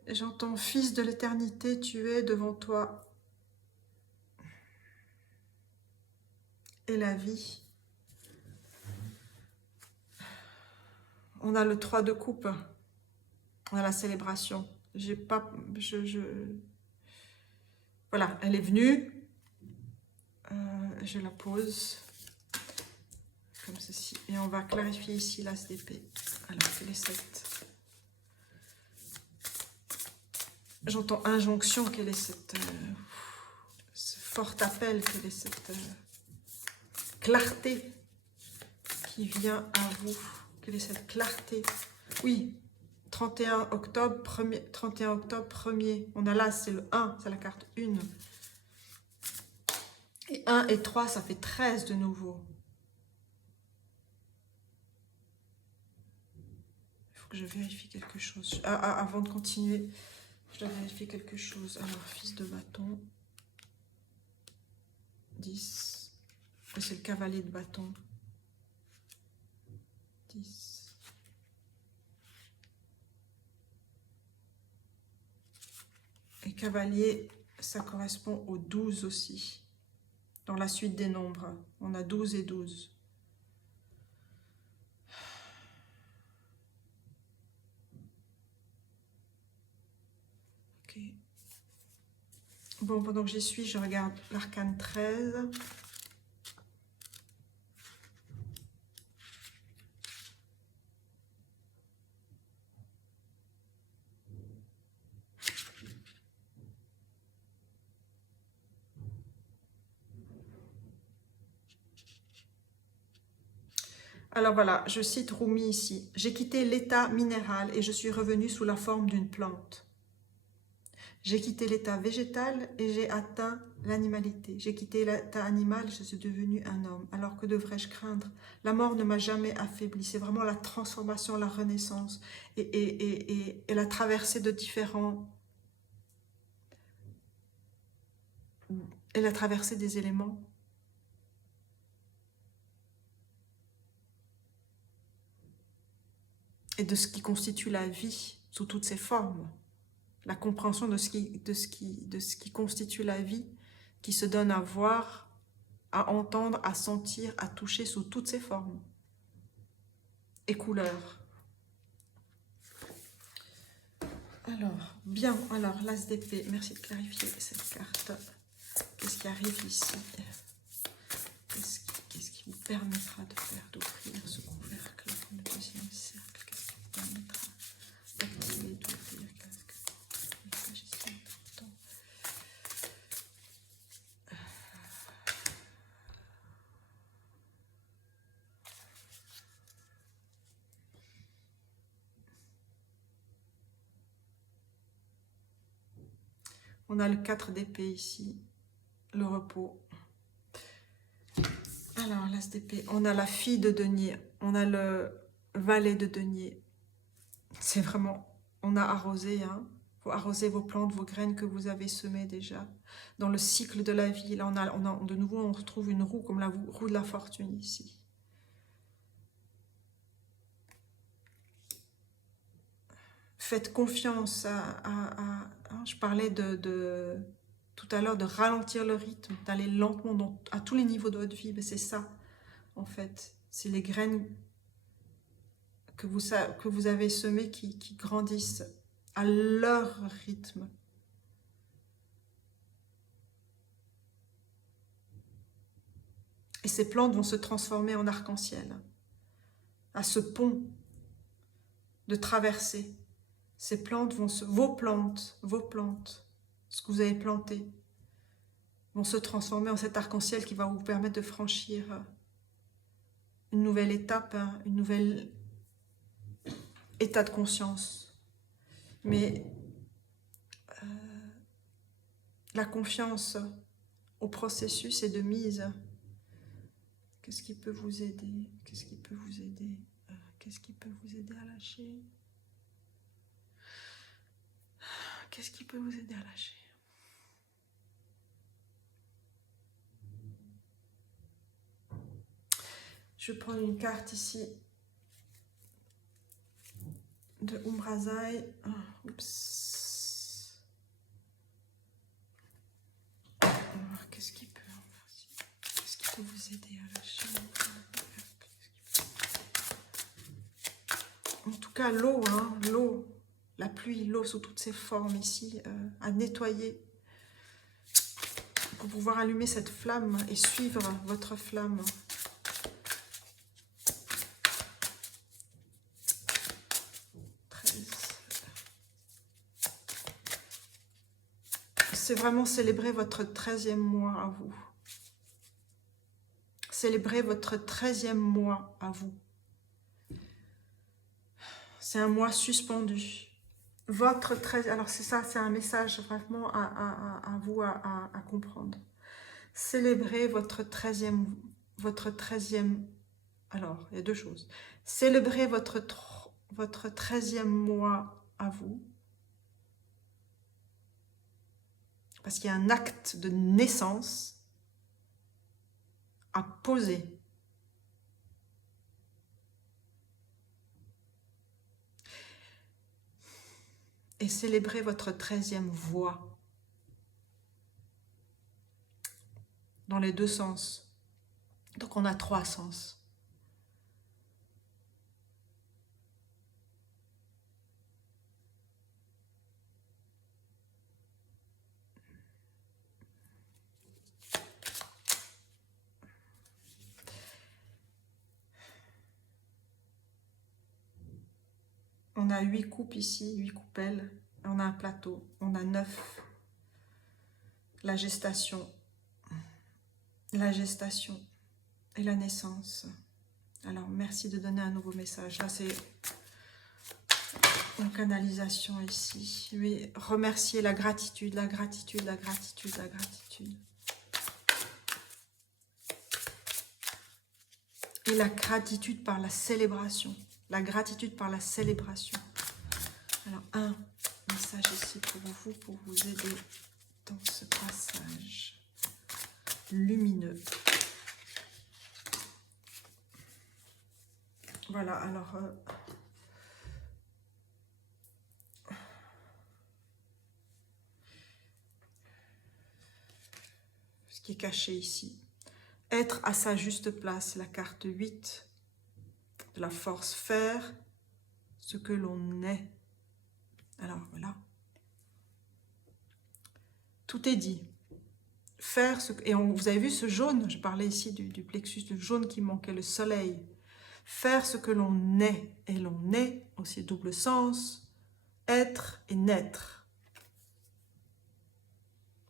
J'entends, fils de l'éternité, tu es devant toi. Et la vie. On a le 3 de coupe. On a la célébration. Voilà, elle est venue. Je la pose comme ceci. Et on va clarifier ici l'as d'épée. Alors, quel est cette... J'entends injonction, quel est ce fort appel, quelle est cette clarté qui vient à vous, quelle est cette clarté. Oui, 31 octobre, 1er, on a là, c'est le 1, c'est la carte 1. Et 1 et 3, ça fait 13 de nouveau. Il faut que je vérifie quelque chose. Avant de continuer, je dois vérifier quelque chose. Alors, fils de bâton. 10. C'est le cavalier de bâton. 10. cavalier, ça correspond au 12 aussi. Dans la suite des nombres, on a 12 et 12. Ok. Bon, pendant que j'y suis, je regarde l'arcane 13. Alors voilà, je cite Rumi ici. « J'ai quitté l'état minéral et je suis revenu sous la forme d'une plante. J'ai quitté l'état végétal et j'ai atteint l'animalité. J'ai quitté l'état animal et je suis devenu un homme. Alors que devrais-je craindre? La mort ne m'a jamais affaibli. » C'est vraiment la transformation, la renaissance et la traversée de différents... et la traversée des éléments. Et de ce qui constitue la vie sous toutes ses formes. La compréhension de ce qui constitue la vie, qui se donne à voir, à entendre, à sentir, à toucher sous toutes ses formes et couleurs. Alors, bien, alors, l'As d'épée, merci de clarifier cette carte. Qu'est-ce qui arrive ici? Qu'est-ce qui vous permettra de faire, d'ouvrir ce couvercle dans le deuxième cercle? Qu'est-ce qui vous permettra d'activer, d'ouvrir? On a le 4 d'épée ici, le repos. Alors, l'As d'épée, on a la fille de denier, on a le valet de denier. C'est vraiment, on a arrosé, hein. Faut arroser vos plantes, vos graines que vous avez semées déjà. Dans le cycle de la vie, là, de nouveau, on retrouve une roue, comme la roue de la fortune ici. Faites confiance je parlais tout à l'heure de ralentir le rythme, d'aller lentement à tous les niveaux de votre vie. Mais c'est ça, en fait. C'est les graines que vous avez semées qui grandissent à leur rythme. Et ces plantes vont se transformer en arc-en-ciel. À ce pont de traversée. Ces plantes vos plantes, ce que vous avez planté, vont se transformer en cet arc-en-ciel qui va vous permettre de franchir une nouvelle étape, une nouvelle état de conscience. Mais la confiance au processus est de mise. Qu'est-ce qui peut vous aider? Qu'est-ce qui peut vous aider? Qu'est-ce qui peut vous aider à lâcher? Qu'est-ce qui peut vous aider à lâcher? Je vais prendre une carte ici de Umbrazaï. Oups. Alors, qu'est-ce qui peut vous aider à lâcher? En tout cas, l'eau, hein, l'eau, la pluie, l'eau sous toutes ses formes ici, à nettoyer pour pouvoir allumer cette flamme et suivre votre flamme. C'est vraiment célébrer votre 13e mois à vous. Célébrer votre 13e mois à vous. C'est un mois suspendu. Votre 13e... Alors c'est ça, c'est un message vraiment à vous à comprendre. Célébrez votre 13e... Alors, il y a deux choses. Célébrez votre 13e mois à vous. Parce qu'il y a un acte de naissance à poser. Et célébrez votre 13e voix. dans les deux sens. Donc on a 3 sens. On a 8 coupes ici, 8 coupelles. On a un plateau. On a 9. La gestation et la naissance. Alors, merci de donner un nouveau message. Là, c'est une canalisation ici. Oui, remercier la gratitude, la gratitude, la gratitude, la gratitude. Et la gratitude par la célébration. La gratitude par la célébration. Alors, un message ici pour vous aider dans ce passage lumineux. Voilà, alors... ce qui est caché ici. Être à sa juste place, la carte 8 de la force, faire ce que l'on est. Alors voilà. Tout est dit. Faire ce que... Et vous avez vu ce jaune, je parlais ici du plexus, du jaune qui manquait, le soleil. Faire ce que l'on est. Et l'on est aussi double sens. Être et naître.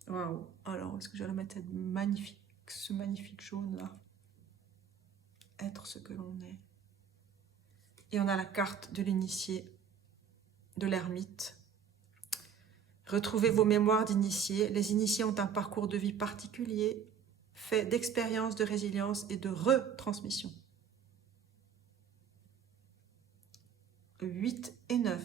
Waouh. Alors, est-ce que je vais le mettre magnifique, ce magnifique jaune là? Être ce que l'on est. Et on a la carte de l'initié, de l'ermite. Retrouvez vos mémoires d'initiés. Les initiés ont un parcours de vie particulier, fait d'expérience, de résilience et de retransmission. 8 et 9.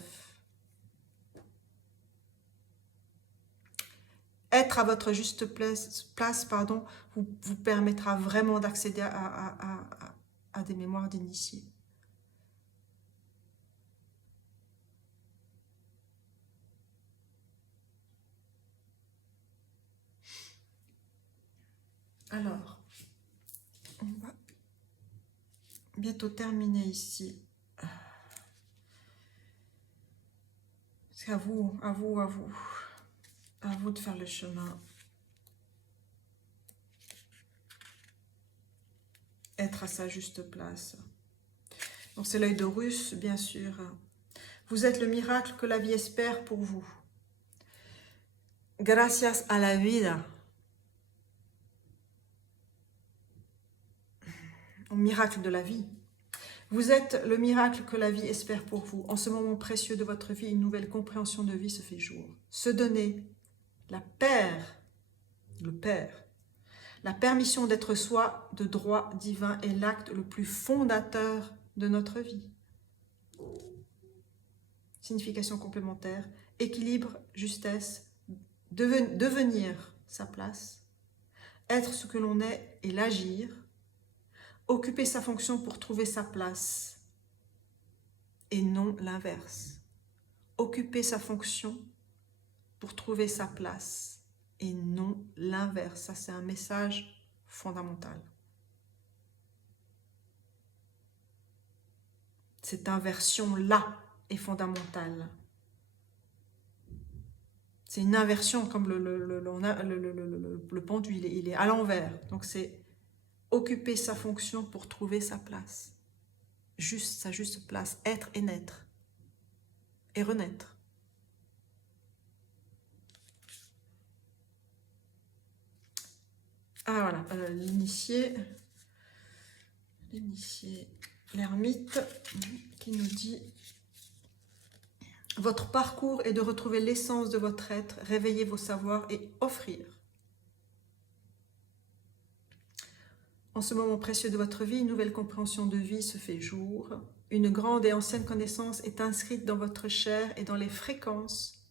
Être à votre juste place vous permettra vraiment d'accéder à des mémoires d'initiés. Alors, on va bientôt terminer ici. C'est à vous de faire le chemin. Être à sa juste place. Donc c'est l'œil d'Horus, bien sûr. Vous êtes le miracle que la vie espère pour vous. Gracias a la vida. Au miracle de la vie. Vous êtes le miracle que la vie espère pour vous. En ce moment précieux de votre vie, une nouvelle compréhension de vie se fait jour. Se donner le Père, la permission d'être soi de droit divin est l'acte le plus fondateur de notre vie. Signification complémentaire, équilibre, justesse, devenir sa place, être ce que l'on est et l'agir, occuper sa fonction pour trouver sa place et non l'inverse. Occuper sa fonction pour trouver sa place et non l'inverse. Ça, c'est un message fondamental. Cette inversion-là est fondamentale. C'est une inversion comme le pendule, il est à l'envers. Donc c'est occuper sa fonction pour trouver sa place. Juste, sa juste place. Être et naître. Et renaître. Ah voilà, l'initié, l'ermite, qui nous dit « Votre parcours est de retrouver l'essence de votre être, réveiller vos savoirs et offrir. En ce moment précieux de votre vie, une nouvelle compréhension de vie se fait jour. Une grande et ancienne connaissance est inscrite dans votre chair et dans les fréquences,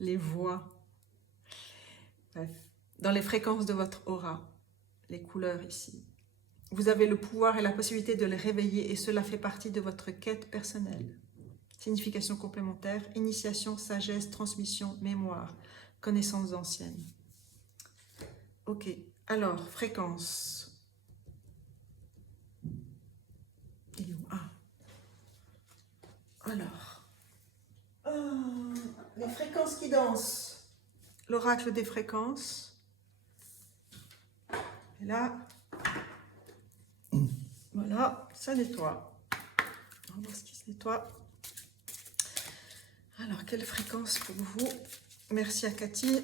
les voix, bref, dans les fréquences de votre aura, les couleurs ici. Vous avez le pouvoir et la possibilité de les réveiller et cela fait partie de votre quête personnelle. Signification complémentaire, initiation, sagesse, transmission, mémoire. connaissances anciennes. Ok, alors, fréquence. Il est où? Ah. Alors, les fréquences qui dansent. L'oracle des fréquences. Et là, voilà, ça nettoie. On va voir ce qui se nettoie. Alors, quelle fréquence pour vous? Merci à Cathy.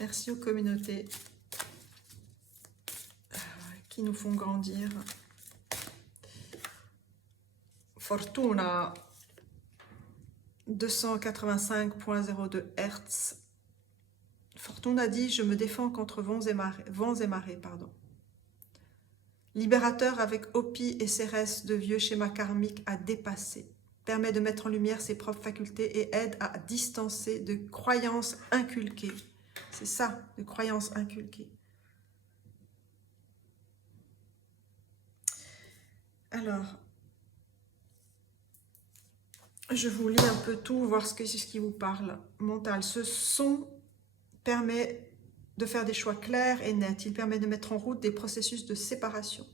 Merci aux communautés qui nous font grandir. Fortuna, 285.02 Hz. Fortuna dit, je me défends contre vents et marées, pardon. Libérateur avec Hopi et Cérès de vieux schémas karmiques à dépasser. Permet de mettre en lumière ses propres facultés et aide à distancer de croyances inculquées. C'est ça, de croyances inculquées. Alors, je vous lis un peu tout, voir ce qui vous parle. Mental, ce son permet de faire des choix clairs et nets. Il permet de mettre en route des processus de séparation.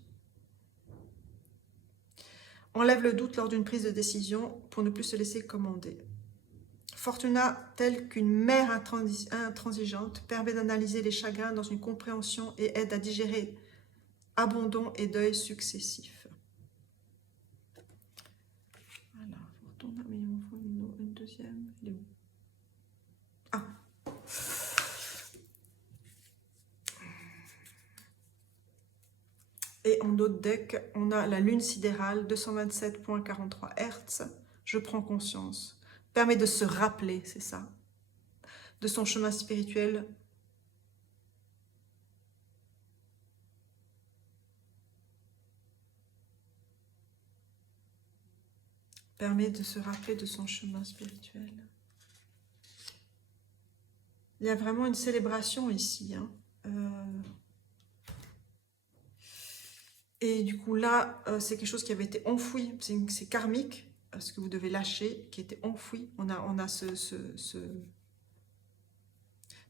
Enlève le doute lors d'une prise de décision pour ne plus se laisser commander. Fortuna, telle qu'une mère intransigeante, permet d'analyser les chagrins dans une compréhension et aide à digérer abandon et deuil successifs. Voilà, Fortuna, mais il m'en faut une deuxième. Elle est où? Ah. Et en autre deck, on a la lune sidérale, 227.43 Hz. Je prends conscience. Permet de se rappeler, c'est ça, de son chemin spirituel. Permet de se rappeler de son chemin spirituel. Il y a vraiment une célébration ici, hein. Et du coup, là, c'est quelque chose qui avait été enfoui. C'est karmique, ce que vous devez lâcher, qui était enfoui. On a ce...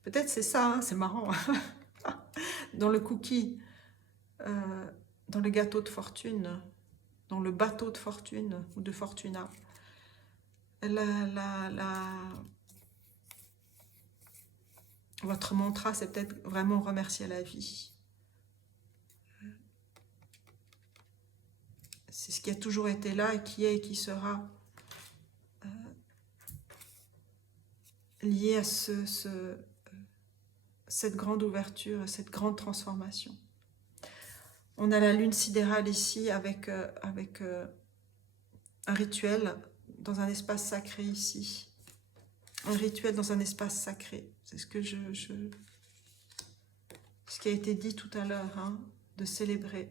Peut-être c'est ça, hein, c'est marrant. Dans le cookie, dans le gâteau de fortune, dans le bateau de fortune, ou de fortuna, votre mantra, c'est peut-être vraiment remercier la vie. C'est ce qui a toujours été là et qui est et qui sera lié à cette grande ouverture, cette grande transformation. On a la lune sidérale ici avec un rituel dans un espace sacré ici. Un rituel dans un espace sacré. C'est ce que ce qui a été dit tout à l'heure, hein, de célébrer.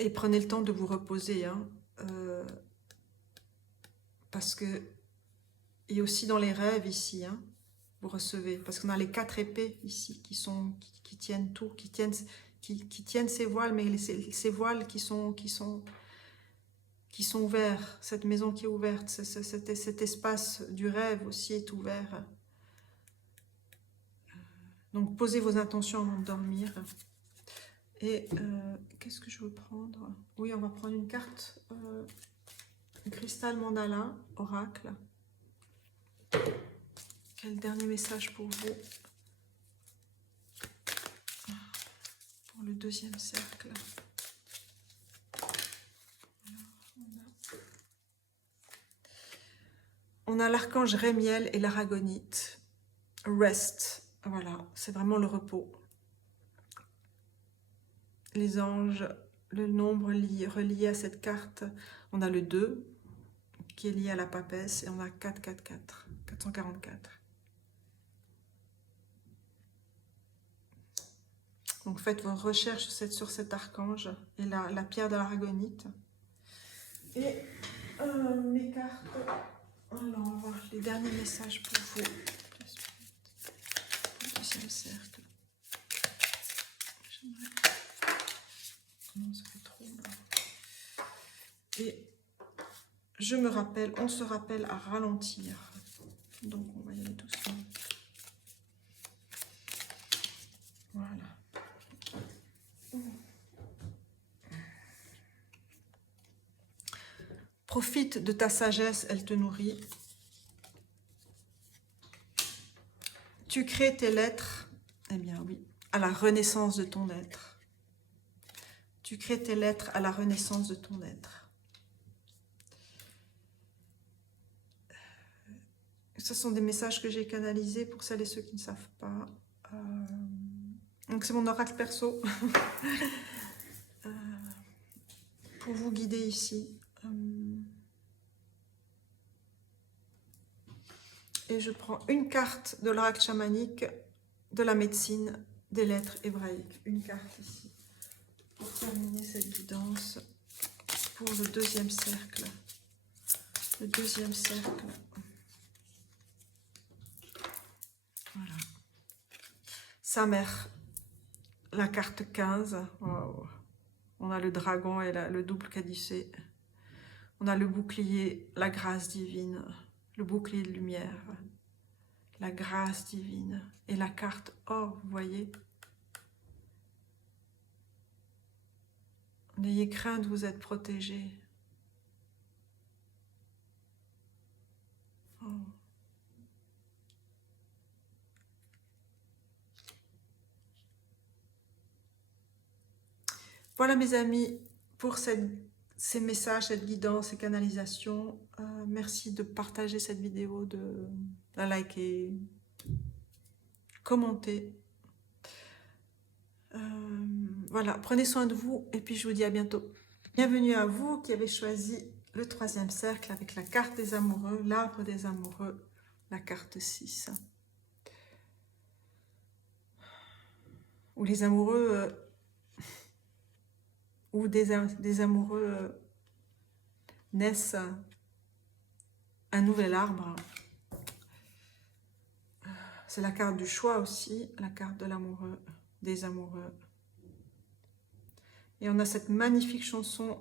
Et prenez le temps de vous reposer, hein, parce que il y a aussi dans les rêves ici, hein, vous recevez, parce qu'on a les 4 épées ici qui tiennent tout, qui tiennent ces voiles, mais ces voiles qui sont ouverts, cette maison qui est ouverte, cet espace du rêve aussi est ouvert. Donc posez vos intentions avant de dormir. Et qu'est-ce que je veux prendre? Oui, on va prendre une carte, cristal mandala, oracle. Quel dernier message pour vous? Pour le deuxième cercle. On a l'archange Rémiel et l'aragonite. Rest. Voilà, c'est vraiment le repos. Les anges, le nombre relié à cette carte, on a le 2 qui est lié à la papesse et on a 444, 444. Donc faites vos recherches sur cet archange et la pierre de l'aragonite. Et mes cartes, alors on va voir les derniers messages pour vous. Le deuxième cercle. J'aimerais... Non, ça fait trop là. Et je me rappelle, on se rappelle à ralentir. Donc on va y aller doucement. Voilà. Profite de ta sagesse, elle te nourrit. Tu crées tes lettres, eh bien oui, à la renaissance de ton être. Tu crées tes lettres à la renaissance de ton être. Ce sont des messages que j'ai canalisés pour celles et ceux qui ne savent pas. Donc c'est mon oracle perso pour vous guider ici. Et je prends une carte de l'oracle chamanique, de la médecine, des lettres hébraïques. Une carte ici pour terminer cette guidance pour le deuxième cercle. Le deuxième cercle. Voilà. Sa mère, la carte 15. Wow. On a le dragon et le double caducé. On a le bouclier, la grâce divine. Le bouclier de lumière. La grâce divine. Et la carte or, vous voyez. N'ayez crainte, vous êtes protégés. Oh. Voilà mes amis, pour ces messages, cette guidance, ces canalisations. Merci de partager cette vidéo, de la liker, commenter. Voilà, prenez soin de vous et puis je vous dis à bientôt. Bienvenue à vous qui avez choisi le troisième cercle avec la carte des amoureux, l'arbre des amoureux, la carte 6. Où les amoureux... ou des amoureux naissent un nouvel arbre. C'est la carte du choix aussi, la carte de l'amoureux, des amoureux. Et on a cette magnifique chanson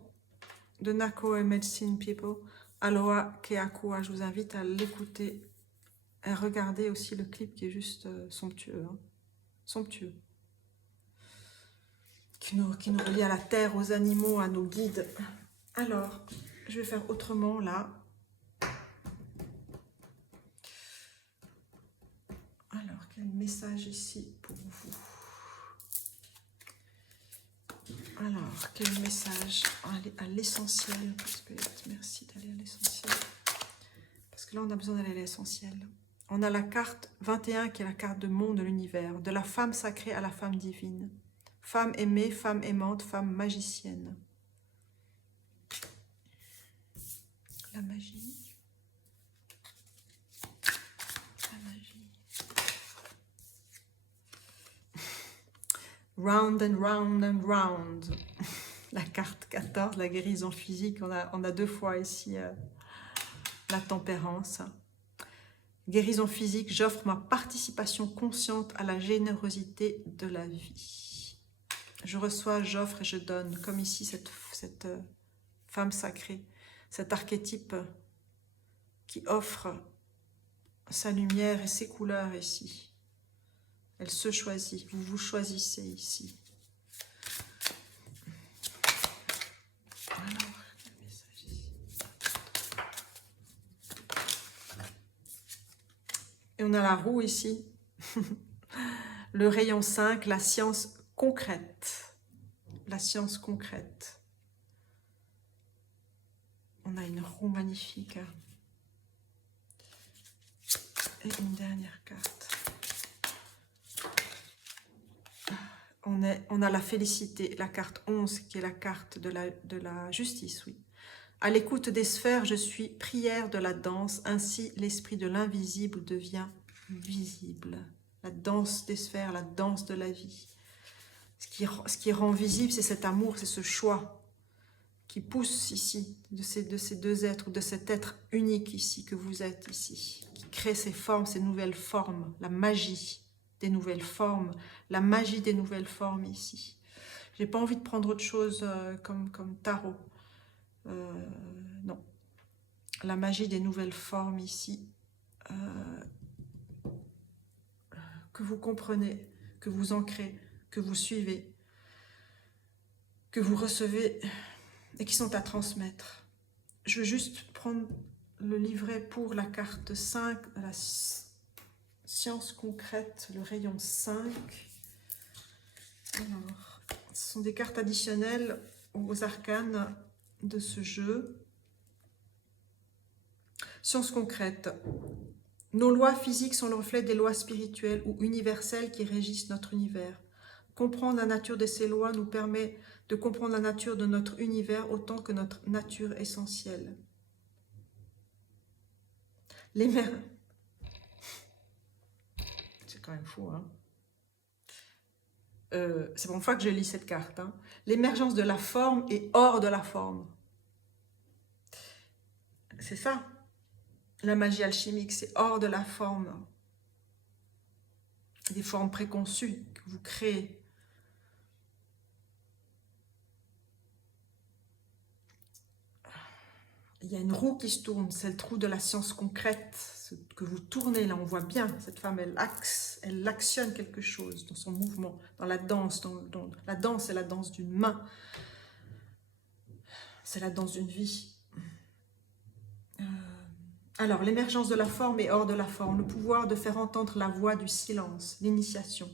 de Nako et Medicine People, Aloha Keakua. Je vous invite à l'écouter et regarder aussi le clip qui est juste somptueux. Hein. Somptueux. Qui nous relie à la terre, aux animaux, à nos guides. Alors, je vais faire autrement là. Alors, quel message ici pour vous? Alors, quel message? Aller à l'essentiel. Merci d'aller à l'essentiel. Parce que là, on a besoin d'aller à l'essentiel. On a la carte 21 qui est la carte de monde de l'univers. De la femme sacrée à la femme divine. Femme aimée, femme aimante, femme magicienne. La magie. La magie. Round and round and round. La carte 14, la guérison physique. On a deux fois ici la tempérance. Guérison physique, j'offre ma participation consciente à la générosité de la vie. Je reçois, j'offre et je donne. Comme ici, cette femme sacrée, cet archétype qui offre sa lumière et ses couleurs ici. Elle se choisit, vous vous choisissez ici. Alors, quel message ici? Et on a la roue ici. Le rayon 5, la science concrète. La science concrète. On a une roue magnifique. Et une dernière carte. On a la félicité, la carte 11, qui est la carte de la justice, oui. À l'écoute des sphères, je suis prière de la danse, ainsi l'esprit de l'invisible devient visible. La danse des sphères, la danse de la vie. Ce qui rend visible, c'est cet amour, c'est ce choix qui pousse ici, de ces deux êtres, de cet être unique ici, que vous êtes ici, qui crée ces formes, ces nouvelles formes, la magie. des nouvelles formes, la magie des nouvelles formes ici. J'ai pas envie de prendre autre chose comme tarot. Non. La magie des nouvelles formes ici. Que vous comprenez, que vous ancrez, que vous suivez, que vous recevez et qui sont à transmettre. Je veux juste prendre le livret pour la carte 5, la science concrète, le rayon 5. Alors, ce sont des cartes additionnelles aux arcanes de ce jeu. Science concrète. Nos lois physiques sont le reflet des lois spirituelles ou universelles qui régissent notre univers. Comprendre la nature de ces lois nous permet de comprendre la nature de notre univers autant que notre nature essentielle. Les mers... C'est quand même fou, hein. C'est la première fois que je lis cette carte. Hein. L'émergence de la forme est hors de la forme. C'est ça. La magie alchimique, c'est hors de la forme. Des formes préconçues que vous créez. Il y a une roue qui se tourne, c'est le trou de la science concrète que vous tournez. Là, on voit bien, cette femme, elle actionne quelque chose dans son mouvement, dans la danse. La danse, c'est la danse d'une main. C'est la danse d'une vie. Alors, l'émergence de la forme est hors de la forme, le pouvoir de faire entendre la voix du silence, l'initiation,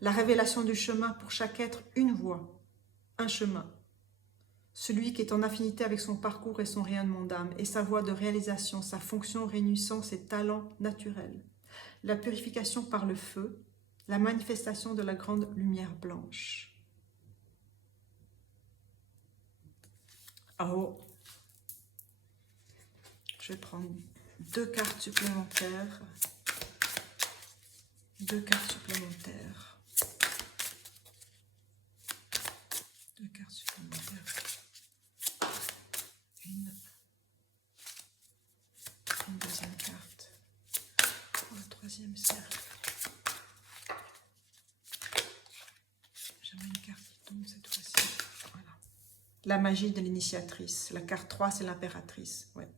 la révélation du chemin pour chaque être, une voix, un chemin. Celui qui est en affinité avec son parcours et son rayonnement d'âme, et sa voie de réalisation, sa fonction réunissant ses talents naturels. La purification par le feu, la manifestation de la grande lumière blanche. Oh, je vais prendre 2 cartes supplémentaires. 2 cartes supplémentaires. 2 cartes supplémentaires. Une deuxième carte pour le 3e cercle. J'aimerais une carte qui tombe cette fois-ci. Voilà. La magie de l'initiatrice. La carte 3, c'est l'impératrice. Ouais.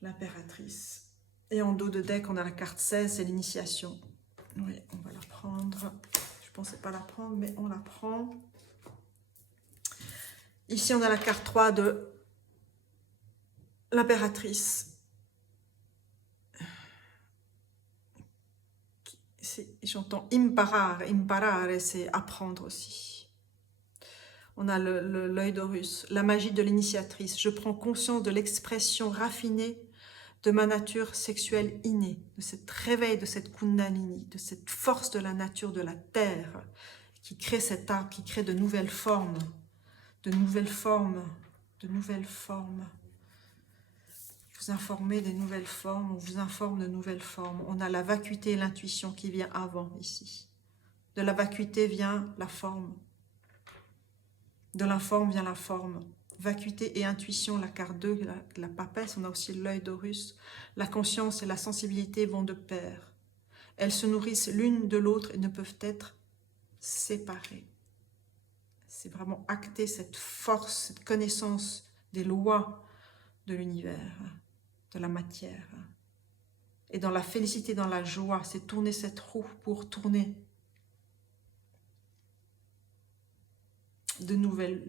L'impératrice. Et en dos de deck, on a la carte 16, c'est l'initiation. Oui, on va la prendre. Je ne pensais pas la prendre, mais on la prend. Ici, on a la carte 3 de l'impératrice. J'entends imparare, c'est apprendre aussi. On a l'œil d'Horus, la magie de l'initiatrice. Je prends conscience de l'expression raffinée de ma nature sexuelle innée, de cette réveil, de cette kundalini, de cette force de la nature, de la terre, qui crée cet arbre, qui crée de nouvelles formes, de nouvelles formes, de nouvelles formes. Vous informez des nouvelles formes, on vous informe de nouvelles formes. On a la vacuité et l'intuition qui vient avant ici. De la vacuité vient la forme. De l'informe vient la forme. Vacuité et intuition, la carte 2, la papesse, on a aussi l'œil d'Horus. La conscience et la sensibilité vont de pair. Elles se nourrissent l'une de l'autre et ne peuvent être séparées. C'est vraiment acter cette force, cette connaissance des lois de l'univers, de la matière. Et dans la félicité, dans la joie, c'est tourner cette roue pour tourner de nouvelles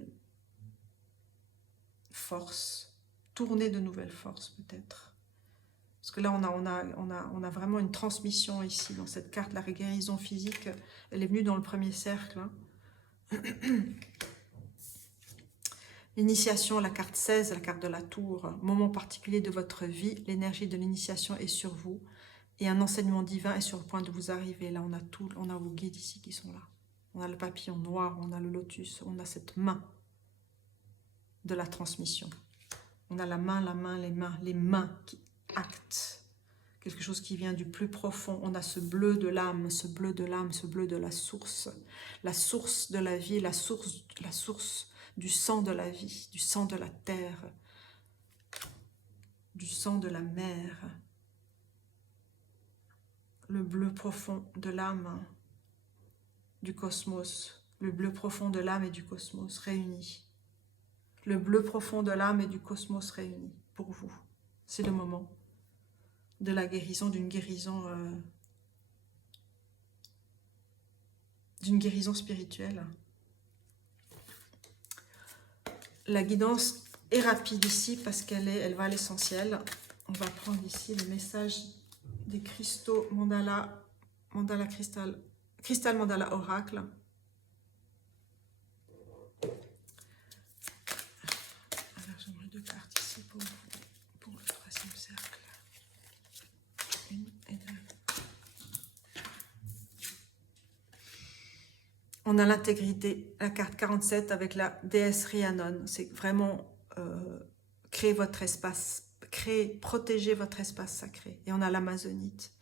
forces, tourner de nouvelles forces peut-être. Parce que là, on a vraiment une transmission ici, dans cette carte, la guérison physique, elle est venue dans le premier cercle. Hein. L'initiation, la carte 16, la carte de la tour, moment particulier de votre vie, l'énergie de l'initiation est sur vous et un enseignement divin est sur le point de vous arriver. Là, on a vos guides ici qui sont là. On a le papillon noir, on a le lotus, on a cette main de la transmission. On a la main, les mains qui actent quelque chose qui vient du plus profond. On a ce bleu de l'âme, ce bleu de l'âme, ce bleu de la source de la vie, la source du sang de la vie, du sang de la terre, du sang de la mer. le bleu profond de l'âme, du cosmos, le bleu profond de l'âme et du cosmos réunis. Le bleu profond de l'âme et du cosmos réunis pour vous. C'est le moment de la guérison, d'une guérison spirituelle. La guidance est rapide ici parce elle va à l'essentiel. On va prendre ici le message des cristaux mandala, cristal mandala oracle. Alors j'aimerais 2 cartes ici pour vous, pour le 3e cercle. 1 et 2. On a l'intégrité, la carte 47 avec la déesse Rhiannon. C'est vraiment créer votre espace, protéger votre espace sacré. Et on a l'amazonite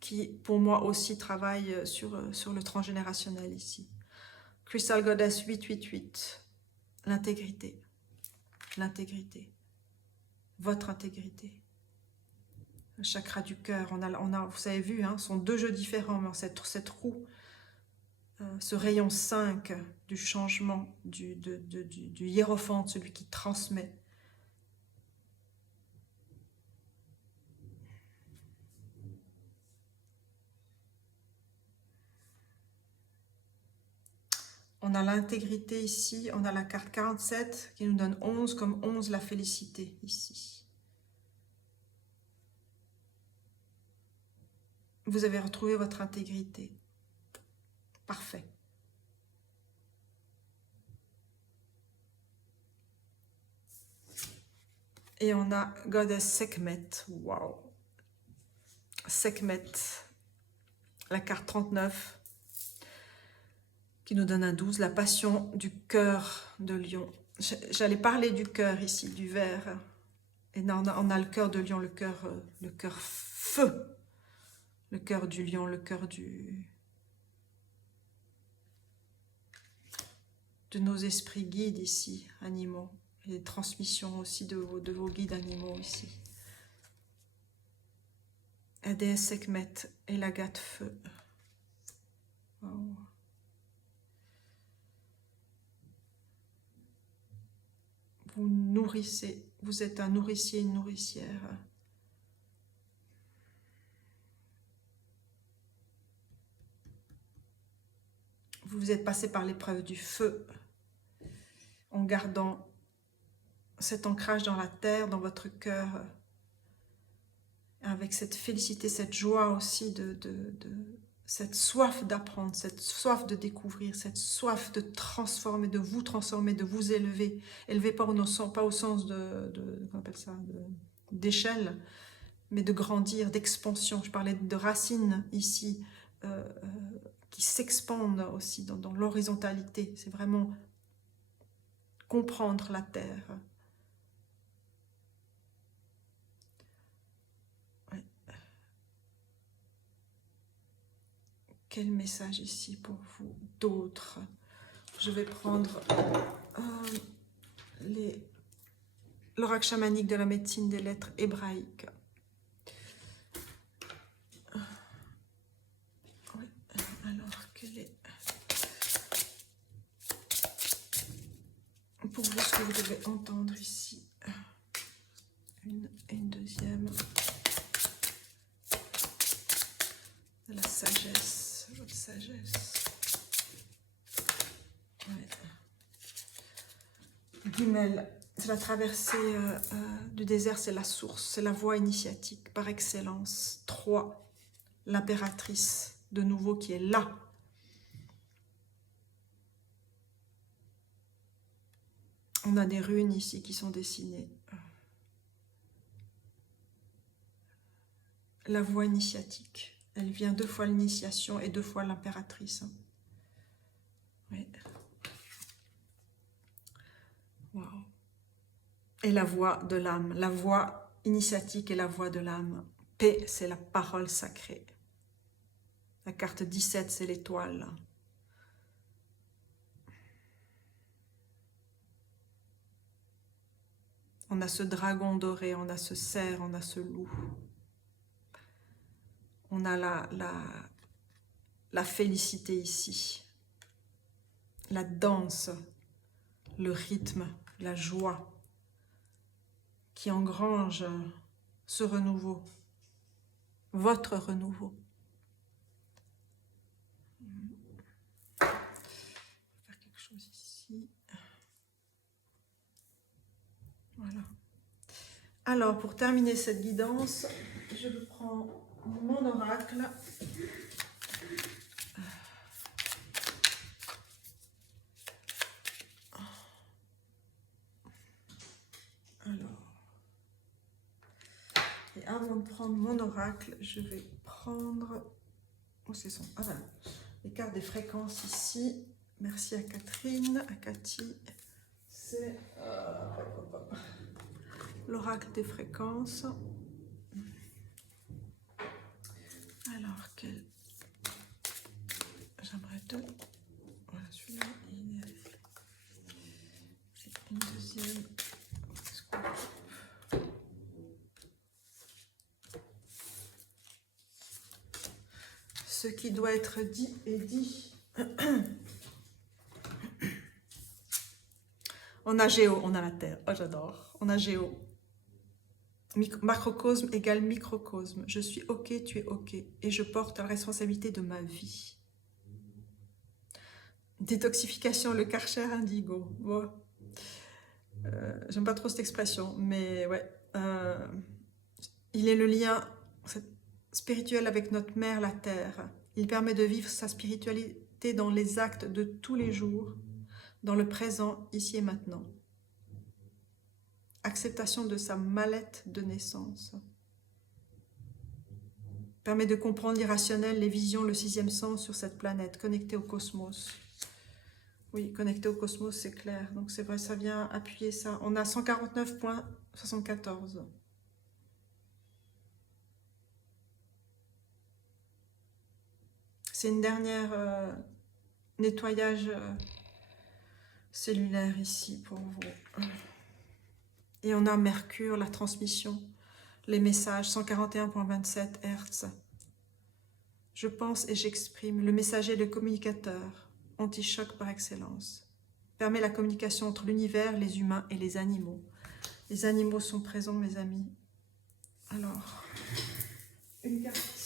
qui, pour moi aussi, travaille sur le transgénérationnel ici. Crystal Goddess 888, l'intégrité, votre intégrité. Le chakra du cœur, on a, vous avez vu, hein, sont 2 jeux différents, mais cette roue, ce rayon 5 du changement, du hiérophante, celui qui transmet. On a l'intégrité ici, on a la carte 47 qui nous donne 11, comme 11 la félicité ici. Vous avez retrouvé votre intégrité. Parfait. Et on a Goddess Sekhmet. Waouh. Sekhmet. La carte 39. Qui nous donne un 12. La passion du cœur de lion. J'allais parler du cœur ici, du verre. Et là, on a le cœur de lion, le cœur feu. Le cœur du lion, le cœur de nos esprits guides ici, animaux. Et les transmissions aussi de vos guides animaux ici. La déesse Sekhmet et l'agate feu. Wow. Vous nourrissez, vous êtes un nourricier, une nourricière. Vous êtes passé par l'épreuve du feu en gardant cet ancrage dans la terre, dans votre cœur, avec cette félicité, cette joie aussi, cette soif d'apprendre, cette soif de découvrir, cette soif de transformer, de vous élever. Élever pas au sens comment on appelle ça, d'échelle, mais de grandir, d'expansion. Je parlais de racines ici, qui s'expandent aussi dans l'horizontalité. C'est vraiment comprendre la terre. Ouais. Quel message ici pour vous d'autres? Je vais prendre l'oracle chamanique de la médecine des lettres hébraïques. Pour vous, ce que vous devez entendre ici, une et une deuxième, de la sagesse, votre sagesse. Ouais. Gimel, c'est la traversée du désert, c'est la source, c'est la voie initiatique par excellence. 3, l'impératrice, de nouveau, qui est là. On a des runes ici qui sont dessinées. La voie initiatique. Elle vient 2 fois l'initiation et 2 fois l'impératrice. Oui. Wow. Et la voie de l'âme. La voie initiatique et la voie de l'âme. P, c'est la parole sacrée. La carte 17, c'est l'étoile. On a ce dragon doré, on a ce cerf, on a ce loup. On a la félicité ici, la danse, le rythme, la joie qui engrange ce renouveau, votre renouveau. On va faire quelque chose ici. Voilà. Alors, pour terminer cette guidance, je prends mon oracle. Alors, et avant de prendre mon oracle, je vais prendre... Oh, c'est son... Ah, voilà. Les cartes des fréquences ici. Merci à Catherine, à Cathy. C'est l'oracle des fréquences. Alors, j'aimerais deux. Voilà, celui-là, c'est une deuxième. Ce qui doit être dit est dit. On a Géo, on a la Terre. Oh, j'adore. On a Géo. Macrocosme égale microcosme. Je suis OK, tu es OK. Et je porte la responsabilité de ma vie. Détoxification, le Karcher indigo. Bon. J'aime pas trop cette expression, mais ouais. Il est le lien spirituel avec notre mère, la Terre. Il permet de vivre sa spiritualité dans les actes de tous les jours, dans le présent, ici et maintenant. Acceptation de sa mallette de naissance. Permet de comprendre l'irrationnel, les visions, le sixième sens sur cette planète, connectée au cosmos. Oui, connecté au cosmos, c'est clair. Donc c'est vrai, ça vient appuyer ça. On a 149.74. C'est une dernière nettoyage cellulaire ici pour vous. Et on a Mercure, la transmission, les messages, 141.27 Hz. Je pense et j'exprime. Le messager, le communicateur, anti-choc par excellence. Permet la communication entre l'univers, les humains et les animaux. Les animaux sont présents, mes amis. Alors, une carte.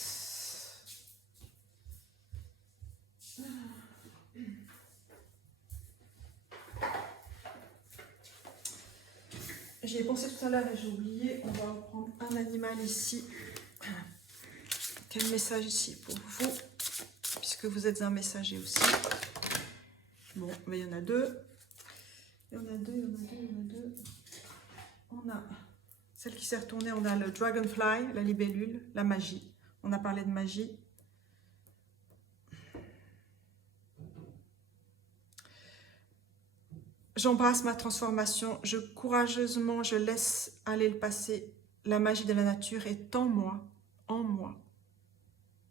J'y ai pensé tout à l'heure et j'ai oublié. On va prendre un animal ici. Quel message ici pour vous, puisque vous êtes un messager aussi. Bon, mais il y en a deux. Il y en a deux. On a celle qui s'est retournée, on a le dragonfly, la libellule, la magie. On a parlé de magie. J'embrasse ma transformation, courageusement, je laisse aller le passé. La magie de la nature est en moi.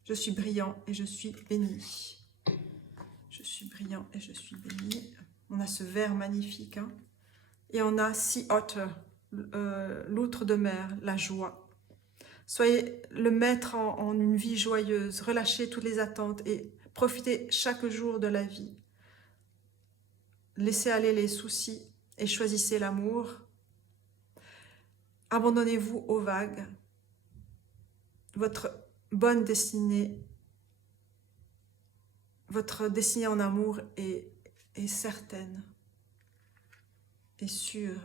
Je suis brillant et je suis béni. Je suis brillant et je suis béni. On a ce vert magnifique. Hein. Et on a Sea Otter, l'outre de mer, la joie. Soyez le maître en une vie joyeuse. Relâchez toutes les attentes et profitez chaque jour de la vie. Laissez aller les soucis et choisissez l'amour. Abandonnez-vous aux vagues. Votre bonne destinée, votre destinée en amour est certaine et sûre.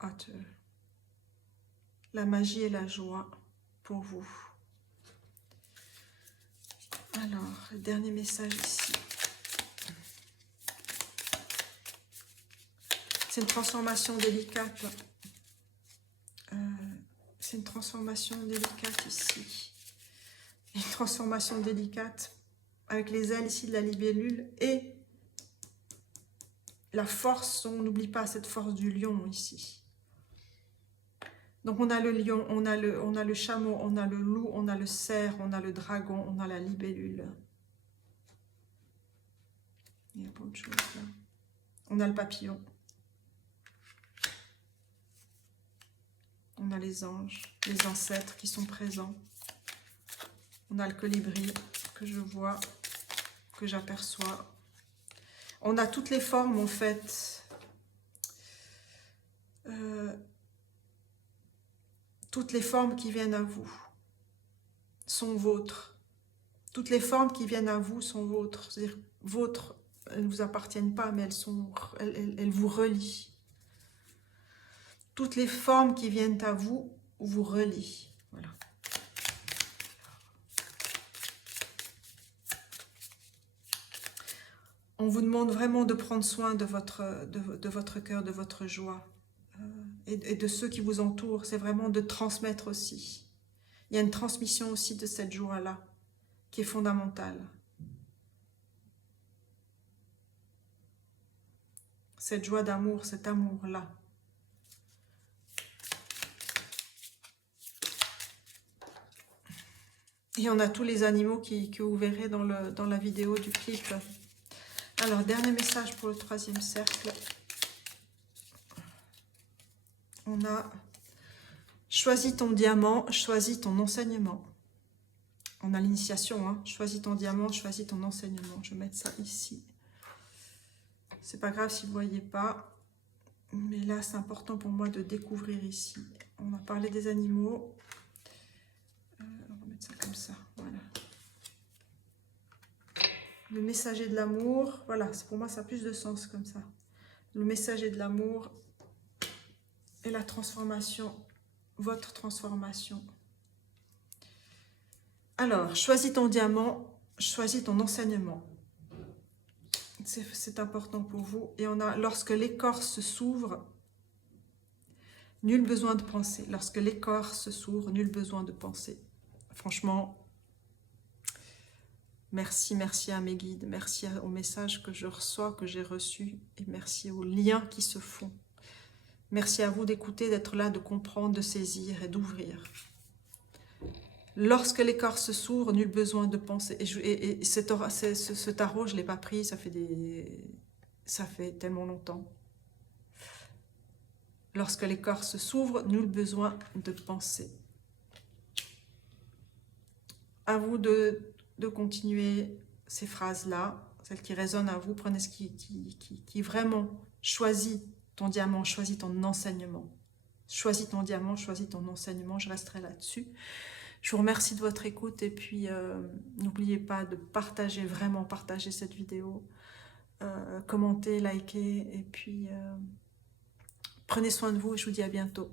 Otter. La magie et la joie pour vous. Alors, le dernier message ici. C'est une transformation délicate. C'est une transformation délicate ici. Une transformation délicate avec les ailes ici de la libellule et la force, on n'oublie pas cette force du lion ici. Donc on a le lion, on a le chameau, on a le loup, on a le cerf, on a le dragon, on a la libellule. Il n'y a pas autre chose là. On a le papillon. On a les anges, les ancêtres qui sont présents. On a le colibri que je vois, que j'aperçois. On a toutes les formes en fait. Toutes les formes qui viennent à vous sont vôtres. Toutes les formes qui viennent à vous sont vôtres. C'est-à-dire vôtres, elles ne vous appartiennent pas, mais elles vous relient. Toutes les formes qui viennent à vous vous relient. Voilà. On vous demande vraiment de prendre soin de votre cœur, de votre joie et de ceux qui vous entourent. C'est vraiment de transmettre aussi. Il y a une transmission aussi de cette joie-là qui est fondamentale. Cette joie d'amour, cet amour-là. Et on a tous les animaux que vous verrez dans la vidéo du clip. Alors, dernier message pour le 3e cercle. On a choisi ton diamant, choisis ton enseignement. On a l'initiation, hein. Choisis ton diamant, choisis ton enseignement. Je vais mettre ça ici. C'est pas grave si vous ne voyez pas. Mais là, c'est important pour moi de découvrir ici. On a parlé des animaux. On va mettre ça comme ça. Voilà. Le messager de l'amour. Voilà, pour moi, ça a plus de sens comme ça. Le messager de l'amour et la transformation. Votre transformation. Alors, choisis ton diamant, choisis ton enseignement. C'est important pour vous. Et on a, lorsque l'écorce s'ouvre, nul besoin de penser. Lorsque l'écorce s'ouvre, nul besoin de penser. Franchement, merci à mes guides, merci aux messages que je reçois, que j'ai reçus, et merci aux liens qui se font. Merci à vous d'écouter, d'être là, de comprendre, de saisir et d'ouvrir. Lorsque l'écorce s'ouvre, nul besoin de penser. Et ce tarot, je ne l'ai pas pris, ça fait tellement longtemps. Lorsque l'écorce s'ouvre, nul besoin de penser. À vous de continuer ces phrases-là, celles qui résonnent à vous. Prenez ce qui vraiment choisit ton diamant, choisis ton enseignement. Choisis ton diamant, choisis ton enseignement. Je resterai là-dessus. Je vous remercie de votre écoute et puis n'oubliez pas de partager, vraiment partager cette vidéo, commenter, liker et puis prenez soin de vous et je vous dis à bientôt.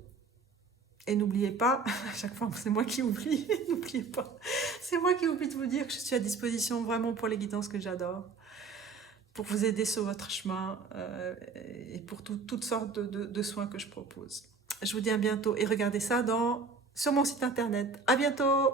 Et n'oubliez pas, à chaque fois c'est moi qui oublie, n'oubliez pas, c'est moi qui oublie de vous dire que je suis à disposition vraiment pour les guidances que j'adore, pour vous aider sur votre chemin et pour toutes sortes de soins que je propose. Je vous dis à bientôt et regardez ça sur mon site internet. À bientôt!